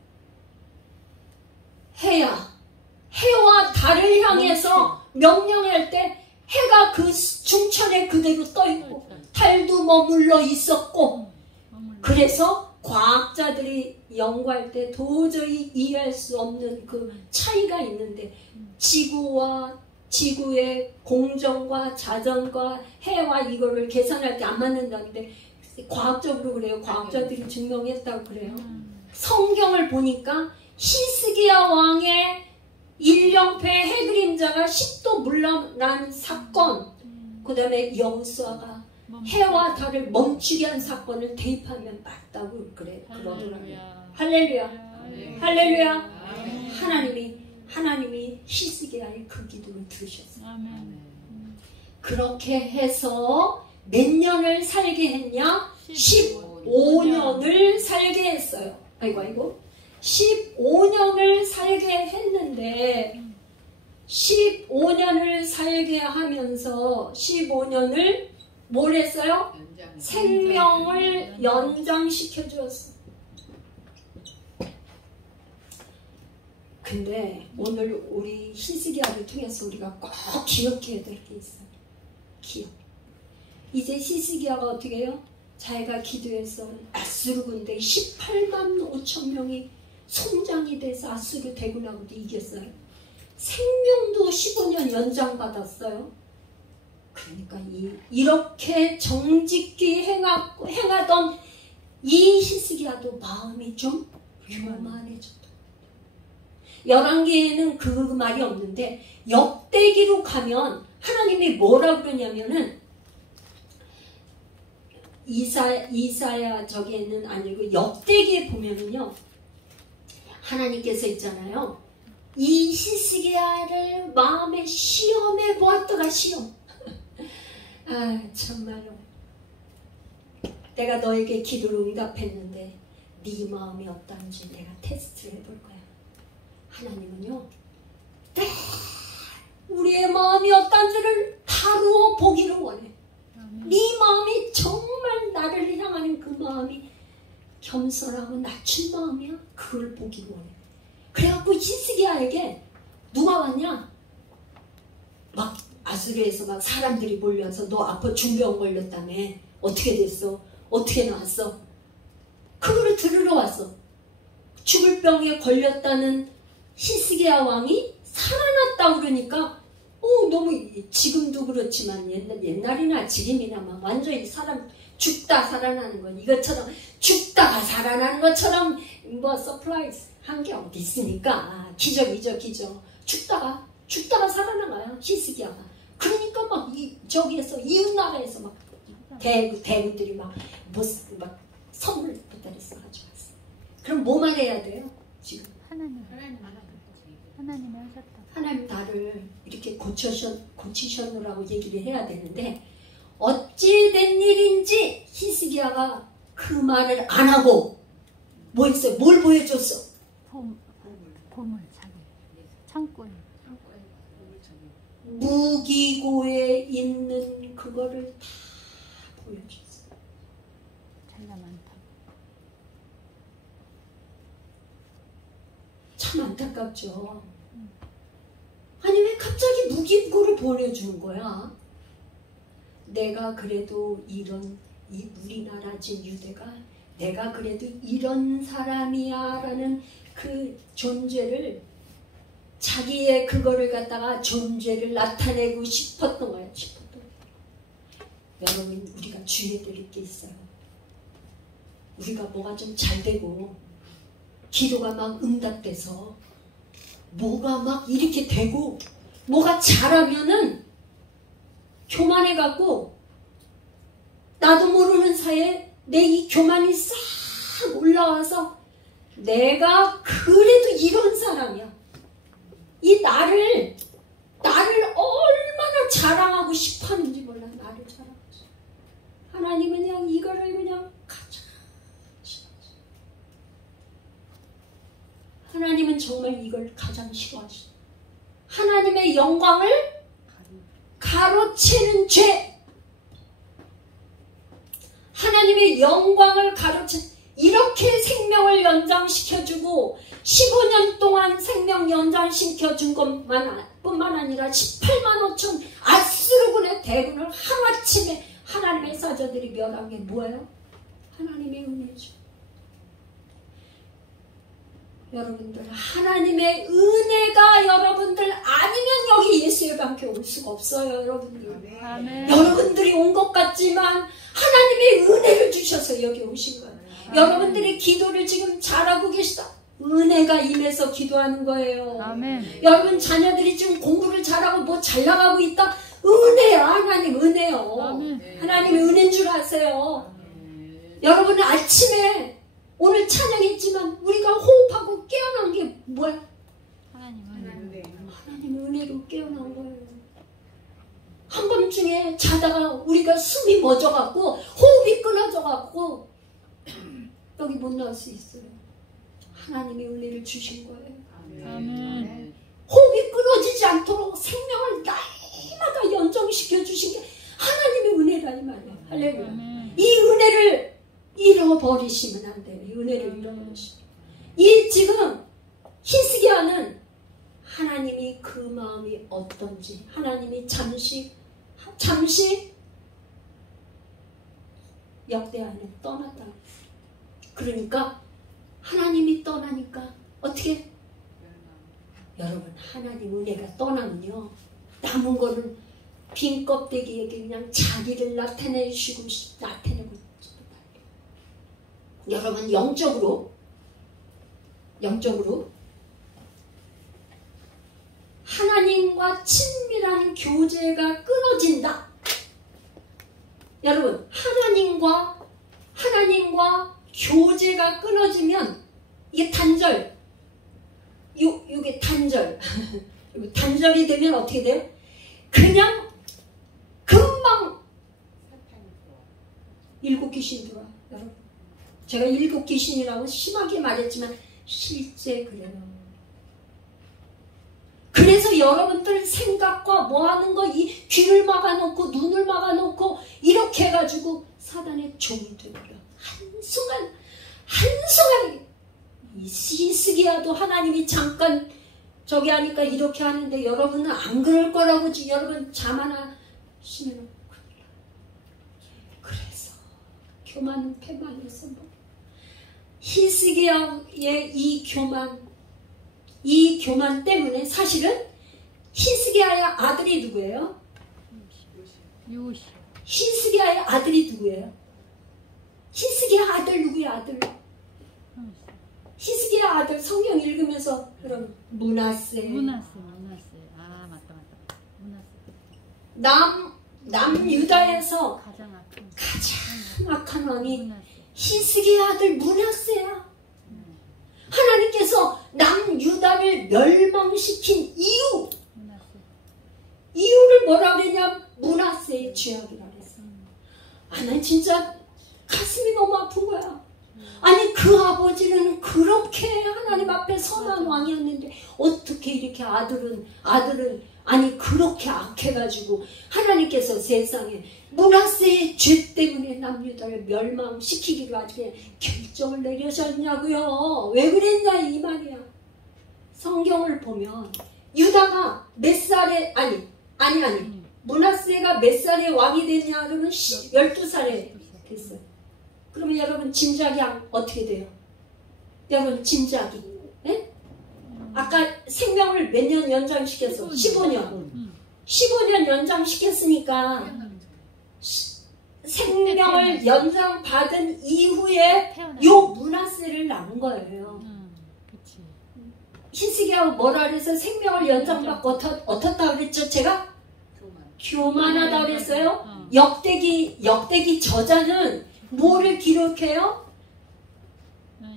해와 달을 향해서 명령할 때 해가 그 중천에 그대로 떠있고 달도 머물러 있었고, 그래서 과학자들이 연구할 때 도저히 이해할 수 없는 그 차이가 있는데 지구의 공전과 자전과 해와 이거를 계산할 때 안 맞는다는데 과학적으로 그래요. 과학자들이 증명했다고 그래요. 성경을 보니까 히스기야 왕의 일령패 해그림자가 10도 물러난 사건, 그 다음에 여호수아가 해와 달을 멈추게 한 사건을 대입하면 맞다고 그러더라고요. 할렐루야. 할렐루야. 하나님이 히스기야의 그 기도를 들으셨어요. 그렇게 해서 몇 년을 살게 했냐? 15년을 살게 했어요. 아이고 15년을 살게 했는데 15년을 살게 하면서 15년을 뭘 했어요? 생명을 연장시켜 주었어. 근데 오늘 우리 히스기야를 통해서 우리가 꼭 기억해야 될 게 있어요. 기억. 이제 히스기야가 어떻게 해요? 자기가 기도해서 아수르 군대 18만 5천 명이 손장이 돼서 아수르 대군하고도 이겼어요. 생명도 15년 연장받았어요. 그러니까 이렇게 정직히 행하던 이 히스기야도 마음이 좀 교만해졌다. 열왕기에는 그 말이 없는데 역대기로 가면 하나님이 뭐라 그러냐면은 이사야 저기에는 아니고 역대기에 보면은요 하나님께서 있잖아요. 이 히스기야를 마음에 시험해 보았더라. 시험. 아 정말로 내가 너에게 기도를 응답했는데 네 마음이 어떤지 내가 테스트를 해볼 거야. 하나님은요 우리의 마음이 어떤지를 바로 보기를 원해. 네 마음이 정말 나를 향하는 그 마음이 겸손하고 낮춘 마음이야. 그걸 보기를 원해. 그래갖고 히스기야에게 누가 왔냐? 막 아수르에서 막 사람들이 몰려서 너 아파 중병 걸렸다며. 어떻게 됐어? 어떻게 나왔어? 그거를 들으러 왔어. 죽을 병에 걸렸다는 히스기야 왕이 살아났다 그러니까 너무 지금도 그렇지만 옛날이나 지금이나 막 완전히 사람 죽다 살아나는 건 이것처럼 죽다가 살아나는 것처럼 뭐 서프라이즈 한 게 어디 있으니까 기적이죠 기적. 죽다가 살아나가요 히스기야가. 그러니까 막 저기에서 이웃나라에서 막 대구들이 막 선물 보따리서 가지고 왔어. 그럼 뭐만 해야 돼요 지금? 하나님이 하셨다. 하나님 나를 이렇게 고치셨노라고 얘기를 해야 되는데 어찌 된 일인지 히스기야가 그 말을 안 하고 뭐 했어요? 뭘 보여줬어? 보물 자기 창고에 무기고에 있는 그거를 다 보여줬어. 자기가 많다. 참 안타깝죠. 아니 왜 갑자기 무기고를 보내주는 거야? 내가 그래도 이 우리나라 진 유대가 내가 그래도 이런 사람이야 라는 그 존재를 자기의 그거를 갖다가 존재를 나타내고 싶었던 거야. 여러분 우리가 주의해야 될 게 있어요. 우리가 뭐가 좀 잘 되고 기도가 막 응답돼서 뭐가 막 이렇게 되고 뭐가 잘하면은 교만해갖고 나도 모르는 사이에 내 이 교만이 싹 올라와서 내가 그래도 이런 사람이야. 이 나를 얼마나 자랑하고 싶어하는지 몰라. 나를 자랑하고 싶어. 하나님은 그냥 이거를 그냥 가자. 하나님은 정말 이걸 가장 싫어하시죠. 하나님의 영광을 가로채는 죄. 하나님의 영광을 이렇게 생명을 연장시켜주고 15년 동안 생명 연장시켜준 것뿐만 아니라 18만 5천 아수르군의 대군을 하루아침에 하나님의 사자들이 멸한 게 뭐예요? 하나님의 은혜죠. 여러분들 하나님의 은혜가 여러분들 아니면 여기 예수의방에 올 수가 없어요. 여러분들. 아멘. 여러분들이 온 것 같지만 하나님의 은혜를 주셔서 여기 오신 거예요. 아멘. 여러분들이 기도를 지금 잘하고 계시다. 은혜가 임해서 기도하는 거예요. 아멘. 여러분 자녀들이 지금 공부를 잘하고 뭐 잘 나가고 있다. 은혜요. 하나님 은혜요. 아멘. 하나님의 은혜인 줄 아세요. 여러분은 아침에 오늘 찬양했지만 우리가 호흡하고 깨어난 게 뭐야? 하나님 은혜로 깨어난 거예요. 한밤중에 자다가 우리가 숨이 멎어갖고 호흡이 끊어져갖고 여기 못 나올 수 있어요. 하나님이 은혜를 주신 거예요. 아멘. 호흡이 끊어지지 않도록 생명을 날마다 연장시켜 주신 게 하나님의 은혜라 이 말이에요. 할렐루야. 아멘. 이 은혜를 잃어버리시면 안 돼요. 이 은혜를 잃어버리시면. 이 지금 히스기야는 하나님이 그 마음이 어떤지, 하나님이 잠시 역대하에 떠났다. 그러니까 하나님이 떠나니까 어떻게? 여러분, 하나님 은혜가 떠나면요, 남은 거는 빈 껍데기에게 그냥 자기를 나타내고 싶어요. 여러분, 영적으로 하나님과 친밀한 교제가 끊어진다. 여러분, 하나님과 교제가 끊어지면 이게 단절. 이게 단절. 단절이 되면 어떻게 돼요? 그냥 금방 일곱 귀신 들어와. 여러분, 제가 일곱 귀신이라고 심하게 말했지만 실제 그래요. 그래서 여러분들 생각과 뭐 하는 거, 이 귀를 막아놓고 눈을 막아놓고 이렇게 해가지고 사단의 종이 되버려. 한순간에 이 히스기야도 하나님이 잠깐 저기 하니까 이렇게 하는데 여러분은 안 그럴 거라고 여러분 잠 하나 쉬면 그래서 교만은 패망해서 뭐 히스기야의 이 교만 때문에 사실은 히스기야의 아들이 누구예요? 요시. 히스기야의 아들이 누구예요? 히스기야 아들 누구야? 아들 히스기야 아들 성경 읽으면서 여러분 므낫세. 아 맞다. 므낫세. 남유다에서 가장 악한 왕이 히스기야 아들 므낫세야. 하나님께서 남유다를 멸망시킨 이유를 뭐라 그랬냐? 므낫세의 죄악이라 그랬어. 난 진짜 가슴이 너무 아픈 거야. 아니, 그 아버지는 그렇게 하나님 앞에 선한 왕이었는데 어떻게 이렇게 아들은 아니 그렇게 악해가지고 하나님께서 세상에 므낫세의 죄 때문에 남유다를 멸망시키기로 아주 그냥 결정을 내리셨냐고요. 왜 그랬냐 이 말이야. 성경을 보면 유다가 몇 살에 아니 므낫세가 몇 살에 왕이 됐냐 그러면 12살에 됐어요. 그러면 여러분 짐작이 어떻게 돼요? 여러분 짐작이 아까 생명을 몇 년 연장시켰어? 15년 15년 연장시켰으니까 생명을 연장받은 이후에 요 므낫세를 낳은 거예요. 히스기야가 뭐라 그래서 생명을 연장받고 어떻다 그랬죠? 제가? 교만하다 그랬어요. 역대기 저자는 뭐를 기록해요?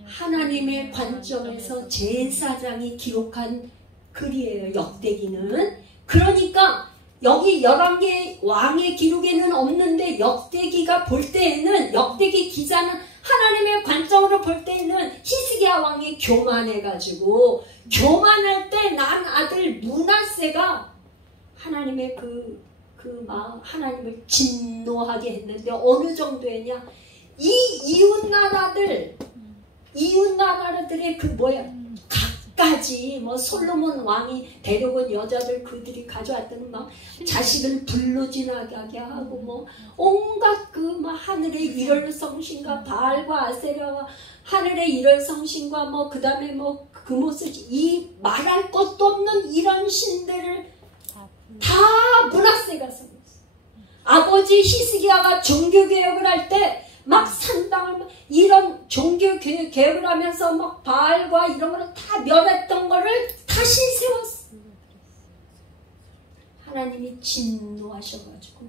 하나님의 관점에서 제사장이 기록한 글이에요. 역대기는. 그러니까 여기 11개 왕의 기록에는 없는데 역대기가 볼 때에는 역대기 기자는 하나님의 관점으로 볼 때에는 히스기야 왕이 교만해가지고 교만할 때 난 아들 므낫세가 하나님의 그 마음 하나님을 진노하게 했는데 어느 정도였냐? 이 이웃 나라들의 그 갖가지 뭐 솔로몬 왕이 데려온 여자들 그들이 가져왔던 막 자식을 불로지나게 하고 뭐 온갖 그 막 하늘의 일월 성신과 바알과 아세라와 하늘의 일월 성신과 뭐 그 다음에 뭐 금오스지 이 말할 것도 없는 이런 신들을 다 므낫세가 섬겼어. 아버지 히스기야가 종교개혁을 할 때 막 산당을 이런 종교개혁을 하면서 막 바알과 이런 거를 다 멸했던 거를 다시 세웠어. 하나님이 진노하셔가지고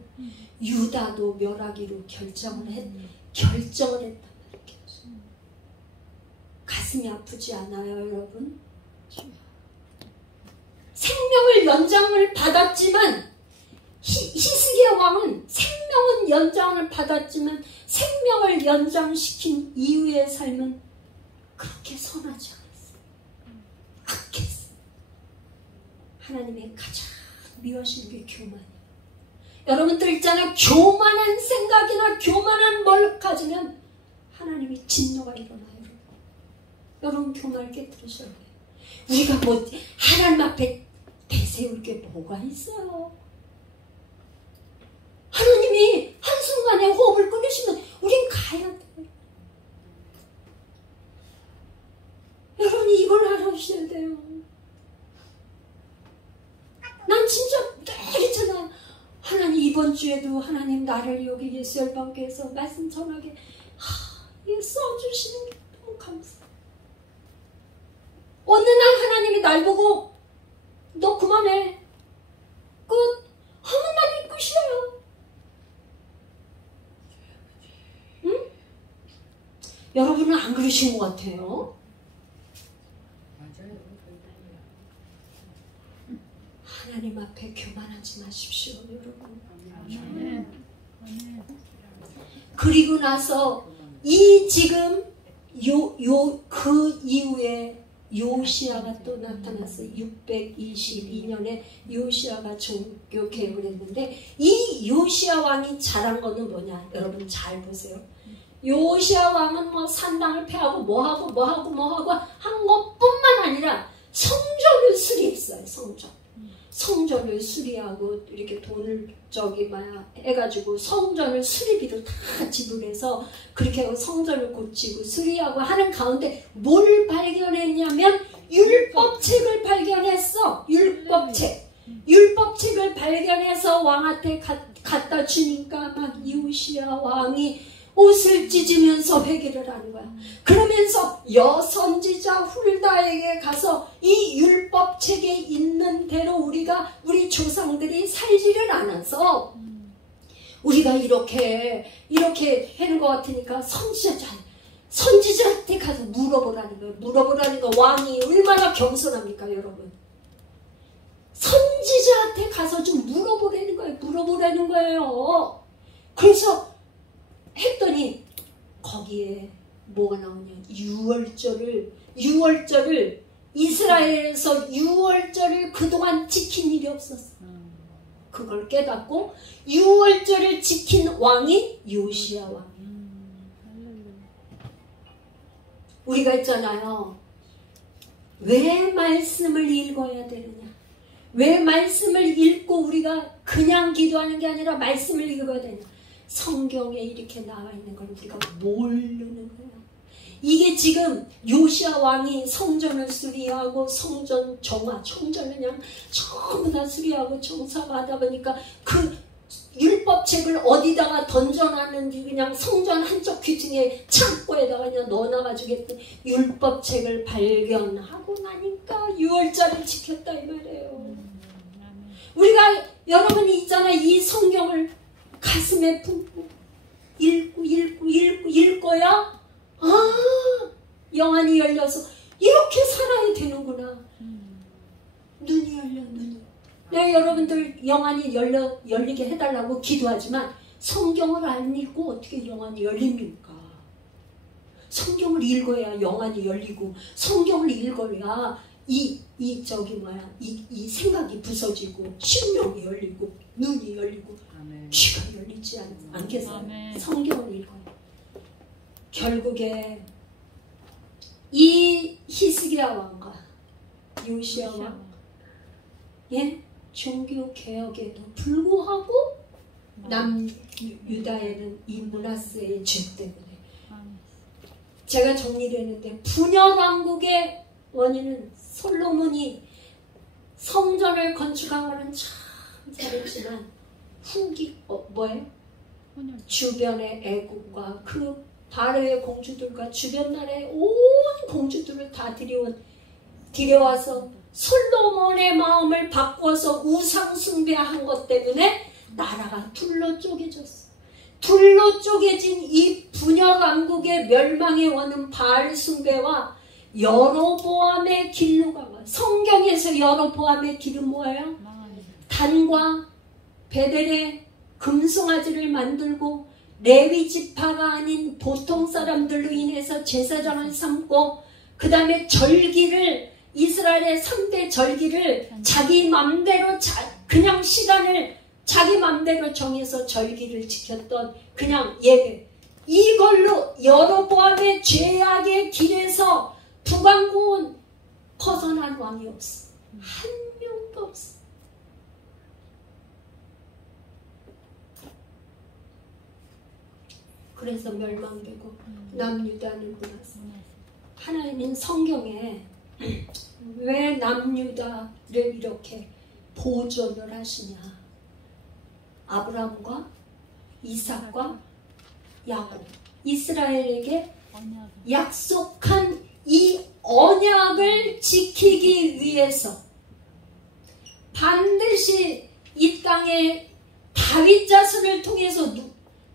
유다도 멸하기로 결정을 했단 말이에요. 가슴이 아프지 않아요, 여러분? 생명을 연장을 받았지만 히스기야 왕은 생명은 연장을 받았지만 생명을 연장시킨 이후의 삶은 그렇게 선하지 않았어요. 하나님의 가장 미워하시는 게 교만이에요. 여러분들 있잖아요. 교만한 생각이나 교만한 뭘 가지면 하나님이 진노가 일어나요. 여러분 교만을 깨뜨리셔야 돼요. 우리가 뭐 하나님 앞에 대세울 게 뭐가 있어요? 하나님이 한순간에 호흡을 끊으시면 우린 가야 돼요. 여러분이 이걸 알아주셔야 돼요. 난 진짜 늘 있잖아요. 하나님 이번 주에도 하나님 나를 여기 예수 열방교회에서 말씀 전하게 이거 써주시는 게 너무 감사해요. 어느 날 하나님이 날 보고 너 그만해 끝 하면 난 이 끝이에요. 응? 여러분은 안 그러신 것 같아요. 하나님 앞에 교만하지 마십시오, 여러분. 그리고 나서 이 지금 그 이후에 요시아가 또 나타났어요. 622년에 요시아가 종교 개혁을 했는데 이 요시아 왕이 잘한 거는 뭐냐? 여러분 잘 보세요. 요시아 왕은 뭐 산당을 패하고 뭐하고 한 것뿐만 아니라 성전을 수리했어요. 성전을 수리하고 이렇게 돈을 해가지고 성전을 수리비도 다 지불해서 그렇게 성전을 고치고 수리하고 하는 가운데 뭘 발견했냐면 율법책을 발견했어. 율법책을 발견해서 왕한테 갖다 주니까 막 요시야 왕이 옷을 찢으면서 회개를 하는 거야. 그러면서 여선지자 훌다에게 가서 이 율법책에 있는 대로 우리 조상들이 살지를 않아서 우리가 이렇게 하는 것 같으니까 선지자한테 가서 물어보라는 거예요. 물어보라는 거. 왕이 얼마나 겸손합니까, 여러분? 선지자한테 가서 좀 물어보라는 거예요. 그래서 했더니 거기에 뭐가 나오냐? 6월절을 이스라엘에서 6월절을 그동안 지킨 일이 없었어. 그걸 깨닫고 6월절을 지킨 왕이 요시야 왕이에요. 우리가 있잖아요. 왜 말씀을 읽어야 되느냐? 왜 말씀을 읽고 우리가 그냥 기도하는 게 아니라 말씀을 읽어야 되느냐? 성경에 이렇게 나와 있는 걸 우리가 모르는 거야. 이게 지금 요시야 왕이 성전을 수리하고 성전을 그냥 전부 다 수리하고 정사가 하다 보니까 그 율법책을 어디다가 던져놨는지 그냥 성전 한쪽 귀퉁이에 창고에다가 그냥 넣어놔가지고 율법책을 발견하고 나니까 6월절을 지켰다 이 말이에요. 우리가 여러분이 있잖아. 이 성경을 가슴에 품고 읽고야 영안이 열려서 이렇게 살아야 되는구나. 눈이 열려. 내가 여러분들 영안이 열리게 해달라고 기도하지만 성경을 안 읽고 어떻게 영안이 열립니까? 성경을 읽어야 영안이 열리고 성경을 읽어야 이 생각이 부서지고 심령이 열리고 눈이 열리고 귀가 열리지 않겠어요? 성경을 읽어요. 결국에 이 히스기야 왕과 요시야 왕 종교 개혁에도 불구하고 남유다에는 이 므낫세의 죄 때문에 제가 정리를 했는데 분열왕국의 원인은 솔로몬이 성전을 건축한 거는 참 잘했지만 주변의 애국과 그 바로의 공주들과 주변 나라의 온 공주들을 다 들여와서 솔로몬의 마음을 바꿔서 우상 숭배한 것 때문에 나라가 둘로 쪼개졌어. 둘로 쪼개진 이 분열왕국의 멸망의 원은 바알 숭배와 여로보암의 길로 간 거야. 성경에서 여로보암의 길은 뭐예요? 단과 베델의 금송아지를 만들고 레위 지파가 아닌 보통 사람들로 인해서 제사장을 삼고 그 다음에 절기를 이스라엘의 3대 절기를 자기 맘대로 그냥 시간을 자기 맘대로 정해서 절기를 지켰던 그냥 예배. 이걸로 여로보암의 죄악의 길에서 북왕궁은 벗어난 왕이 없어. 한 명도 없어. 그래서 멸망되고 남유다는 무너졌어. 하나님은 성경에 왜 남유다를 이렇게 보존을 하시냐. 아브라함과 이삭과 야곱, 이스라엘에게 약속한 이 언약을 지키기 위해서 반드시 이 땅에 다윗 자손을 통해서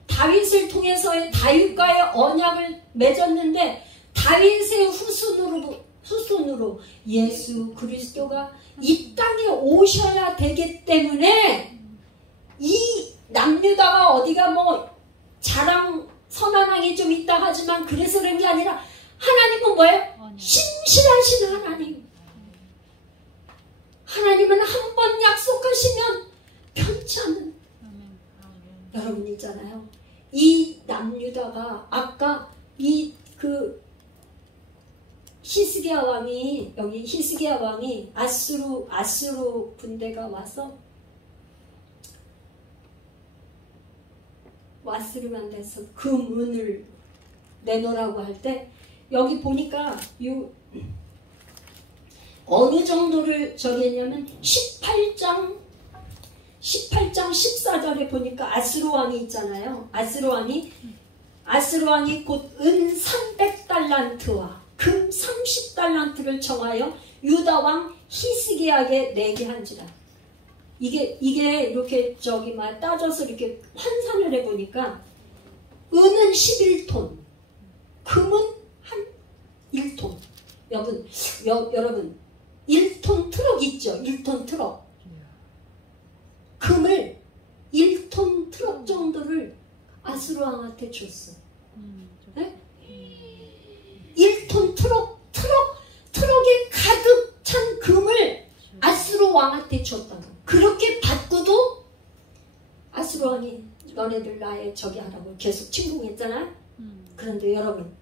다윗을 통해서의 다윗과의 언약을 맺었는데 다윗의 후손으로 예수 그리스도가 이 땅에 오셔야 되기 때문에 이 남유다가 어디가 뭐 자랑 선한왕이 좀 있다 하지만 그래서 그런 게 아니라 하나님은 뭐예요? 신실하신 하나님. 하나님은 한 번 약속하시면 변치 않는. 여러분 있잖아요. 이 남유다가 아까 히스기야 왕이 여기 히스기야 왕이 아수르 군대가 와서 왔으면 돼서 그 문을 내놓으라고 할 때 여기 보니까 어느 정도를 저기 했냐면 18장 14절에 보니까 아수르 왕이 있잖아요. 아수르 왕이 곧 은 300달란트와 금 30달란트를 정하여 유다 왕 히스기야에게 내게 한지라. 이게 이렇게 따져서 이렇게 환산을 해보니까 은은 11톤, 금은 한 1톤. 여러분 1톤 트럭 있죠? 1톤 트럭. 금을 1톤 트럭 정도를 아수르 왕한테 줬어. 네? 1톤 트럭에 가득 찬 금을 아수르 왕한테 줬던 거. 그렇게 받고도 아수르 왕이 너네들 나의 적이 하라고 계속 침공했잖아. 그런데 여러분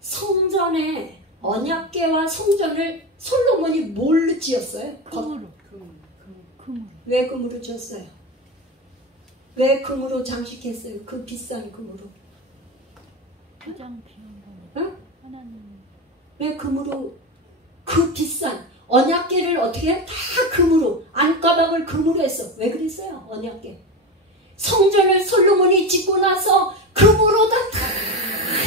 성전에 언약궤와 성전을 솔로몬이 뭘로 지었어요? 금으로. 왜 금으로 지었어요? 왜 금으로 장식했어요? 그 비싼 금으로. 가장 귀한 거는 응? 하나님. 왜 금으로 그 비싼 언약궤를 어떻게 해? 다 금으로 안가닥을 금으로 했어. 왜 그랬어요? 언약궤. 성전을 솔로몬이 짓고 나서 금으로 다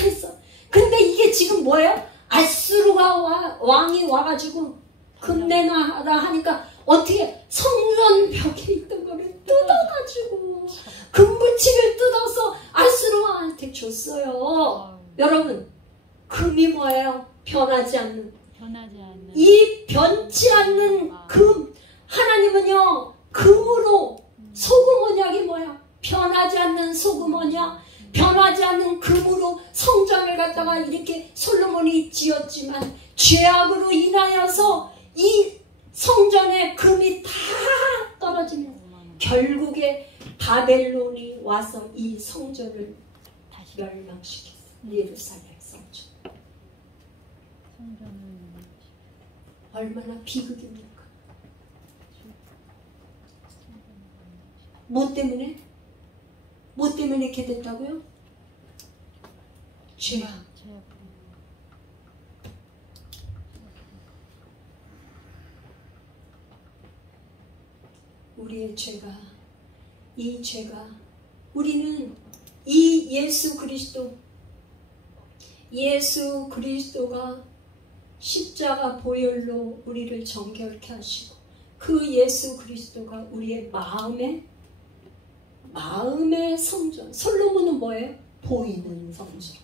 했어. 근데 이게 지금 뭐예요? 아수르가 왕이 와가지고 금 내놔라 하니까 어떻게 성전 벽에 있던 거를 뜯어가지고 금붙이를 뜯어서 아수르 왕한테 줬어요. 여러분 금이 뭐예요? 변하지 않는. 이 변치 않는 금. 하나님은요 금으로 소금 언약이 뭐야? 변하지 않는 소금 언약, 변하지 않는 금으로 성전을 갖다가 이렇게 솔로몬이 지었지만 죄악으로 인하여서 이 성전의 금이 다 떨어지면 결국에 바벨론이 와서 이 성전을 다시 멸망시켰어. 예루살렘 성전. 얼마나 비극입니까? 뭐 때문에? 뭐 때문에 이렇게 됐다고요? 죄악. 우리의 죄가, 이 죄가, 우리는 이 예수 그리스도가 십자가 보혈로 우리를 정결케 하시고 그 예수 그리스도가 우리의 마음의 성전. 솔로몬은 뭐예요? 보이는 성전.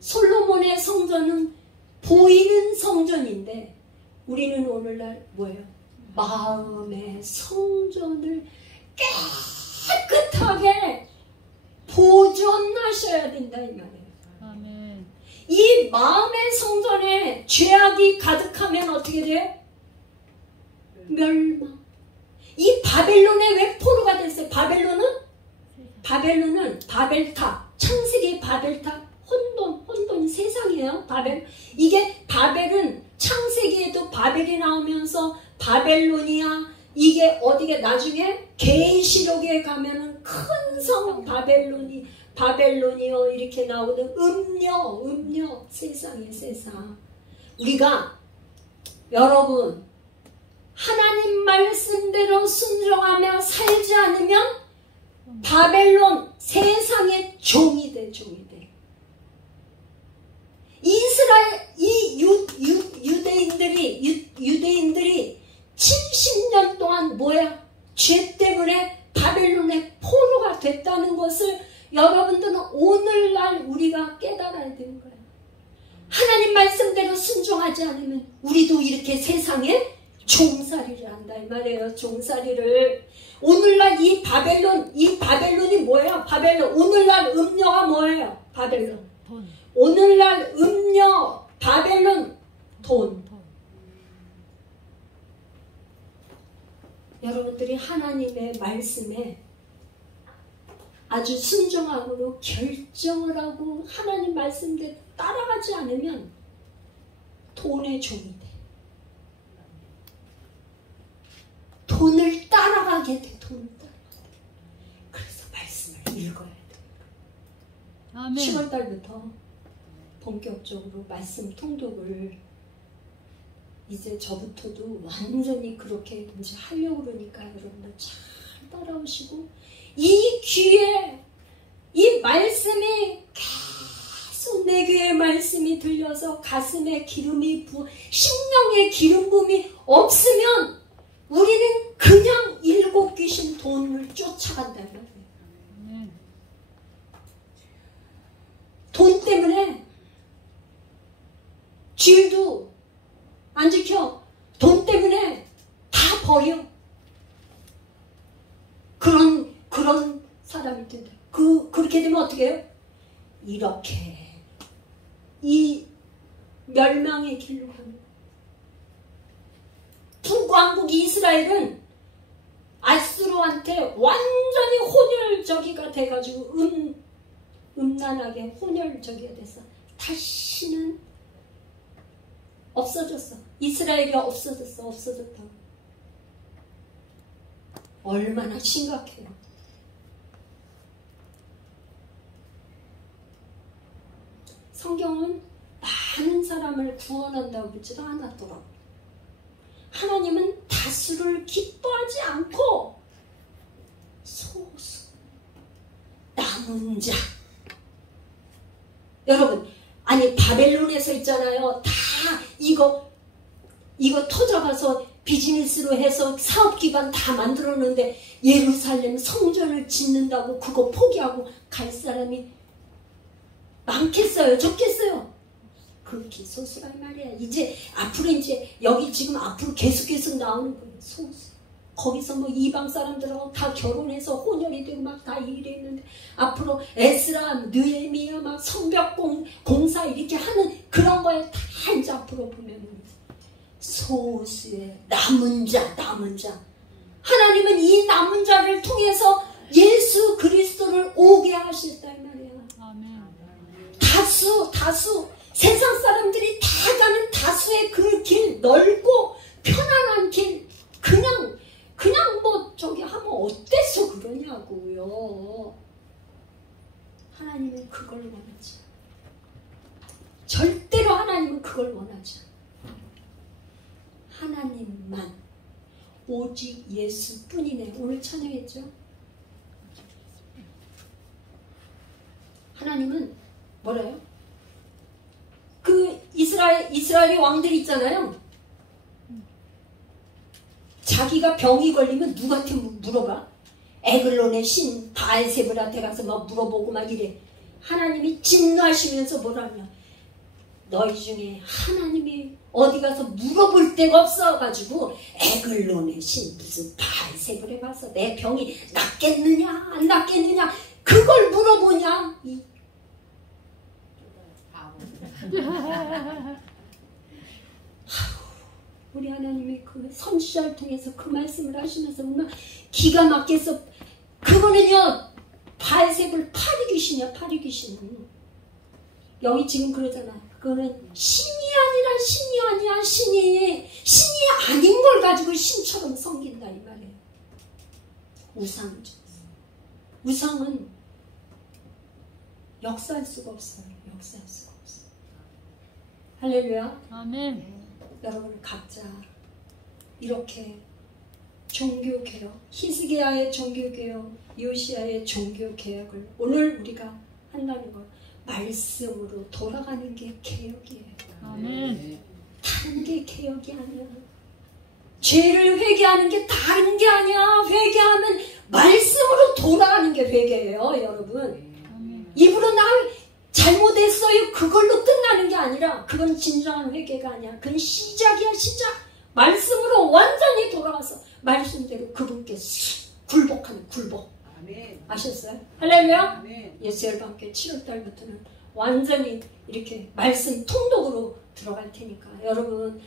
솔로몬의 성전은 보이는 성전인데 우리는 오늘날 뭐예요? 마음의 성전을 깨끗하게 보존하셔야 된다 이 말이에요. 아멘. 이 이 마음의 성전에 죄악이 가득하면 어떻게 돼요? 멸망. 이 바벨론에 왜 포로가 됐어요? 바벨론은 바벨탑, 창세기 바벨탑, 혼돈 세상이에요. 바벨. 이게 바벨은 창세기에도 바벨이 나오면서 바벨론이야. 이게 어디게 나중에 계시록에 가면은 큰 성 바벨론이요 이렇게 나오는 음녀 세상이에요. 세상. 우리가 여러분 하나님 말씀대로 순종하며 살지 않으면 바벨론 세상의 종이 돼. 이스라엘 이 유대인들이 70년 동안 뭐야? 죄 때문에 바벨론의 포로가 됐다는 것을 여러분들은 오늘날 우리가 깨달아야 되는 거예요. 하나님 말씀대로 순종하지 않으면 우리도 이렇게 세상에 종살이를 한다 이 말이에요. 종살이를. 오늘날 이 바벨론이 뭐예요? 바벨론. 오늘날 음녀가 뭐예요? 바벨론. 돈. 오늘날 음녀 바벨론 돈. 여러분들이 하나님의 말씀에 아주 순종하고 결정을 하고 하나님 말씀대로 따라가지 않으면 돈의 종이 돼. 돈을 따라가게 돼. 그래서 말씀을 읽어야 돼. 아멘. 10월달부터 본격적으로 말씀 통독을 이제 저부터도 완전히 그렇게 이제 하려고 그러니까 여러분들 잘 따라오시고 이 귀에 이 말씀이 계속 내 귀에 말씀이 들려서 가슴에 기름이 심령에 기름 부음이 없으면 우리는 그냥 일곱 귀신 돈을 쫓아간다는 거예요. 돈 때문에 주일도 안 지켜. 돈 때문에 다 버려. 그런 사람이 된다. 그렇게 되면 어떻게 해요? 이렇게 이 멸망의 길로 가는 거예요. 북왕국 이스라엘은 아수르한테 완전히 혼혈저기가 돼가지고 음란하게 혼혈저기가 됐어. 다시는 없어졌어. 이스라엘이 없어졌다. 얼마나 심각해요. 성경은 많은 사람을 구원한다고 그러지도 않았더라고. 하나님은 다수를 기뻐하지 않고 소수, 남은 자. 여러분, 아니 바벨론에서 있잖아요. 다 이거 터져가서 비즈니스로 해서 사업기반 다 만들었는데 예루살렘 성전을 짓는다고 그거 포기하고 갈 사람이 많겠어요? 적겠어요? 그렇게 소수가 말이야. 앞으로 여기 지금 앞으로 계속 나오는 거예요. 소수. 거기서 뭐 이방 사람들하고 다 결혼해서 혼혈이 되고 막 다 일했는데 앞으로 에스라, 느헤미야 막 성벽 공사 이렇게 하는 그런 거에 다 이제 앞으로 보면은 소수의 남은 자. 하나님은 이 남은 자를 통해서 예수 그리스도를 오게 하셨다 이 말이야. 아멘. 다수 세상 사람들이 다 가는 다수의 그 길, 넓고 편안한 길, 그냥 뭐 저기 하면 어때서 그러냐고요. 하나님은 그걸 원하지. 절대로 하나님은 그걸 원하지. 하나님만 오직 예수뿐이네. 오늘 찬양했죠? 하나님은 뭐래요? 그 이스라엘의 왕들이 있잖아요. 자기가 병이 걸리면 누구한테 물어봐? 에글론의 신 바알세불한테 가서 막 물어보고 막 이래. 하나님이 진노하시면서 뭐라냐? 너희 중에 하나님이 어디 가서 물어볼 데가 없어가지고 에글론의 신 무슨 바알세불에 가서 내 병이 낫겠느냐 안 낫겠느냐 그걸 물어보냐? 하나님이 그 선지자를 통해서 그 말씀을 하시면서 정말 기가 막혀서 그거는요 바알세불 파리 귀신이야. 파리 귀신은 여기 지금 그러잖아. 그거는 신이 아니라 신이 아닌 걸 가지고 신처럼 섬긴다 이 말이에요. 우상은 역사할 수가 없어요. 역사할 수가 없어요. 할렐루야. 아멘. 여러분 각자 이렇게 종교개혁, 히스기야의 종교개혁, 요시야의 종교개혁을 오늘 우리가 한다는 것, 말씀으로 돌아가는 게 개혁이에요. 아멘. 다른 게 개혁이 아니야. 죄를 회개하는 게 다른 게 아니야. 회개하면 말씀으로 돌아가는 게 회개예요, 여러분. 아멘. 입으로 나 잘못했어요. 그걸로 끝나는 게 아니라 그건 진정한 회개가 아니야. 그건 시작이야, 시작. 말씀으로 완전히 돌아가서 말씀대로 그분께 굴복하는 굴복. 아멘. 아셨어요? 할렐루야? 아멘. 예수열방교 7월달부터는 완전히 이렇게 말씀 통독으로 들어갈 테니까 여러분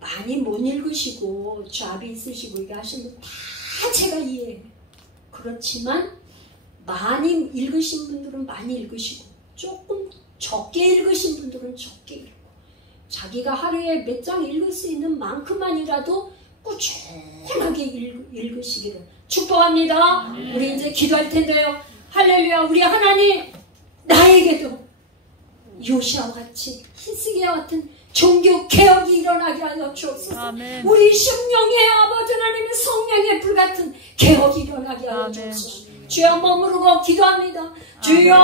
많이 못 읽으시고 잡이 있으시고 이게 하시면 다 제가 이해해요. 그렇지만 많이 읽으신 분들은 많이 읽으시고 조금 적게 읽으신 분들은 적게 읽고 자기가 하루에 몇 장 읽을 수 있는 만큼만이라도 꾸준하게 읽으시기를 축복합니다. 우리 이제 기도할 텐데요. 할렐루야. 우리 하나님 나에게도 요시아와 같이 히스기야 같은 종교 개혁이 일어나게 하여 주옵소서. 아멘. 우리 심령의 아버지 하나님의 성령의 불같은 개혁이 일어나게 하여 주옵소서. 주여 머무르고 기도합니다. 주여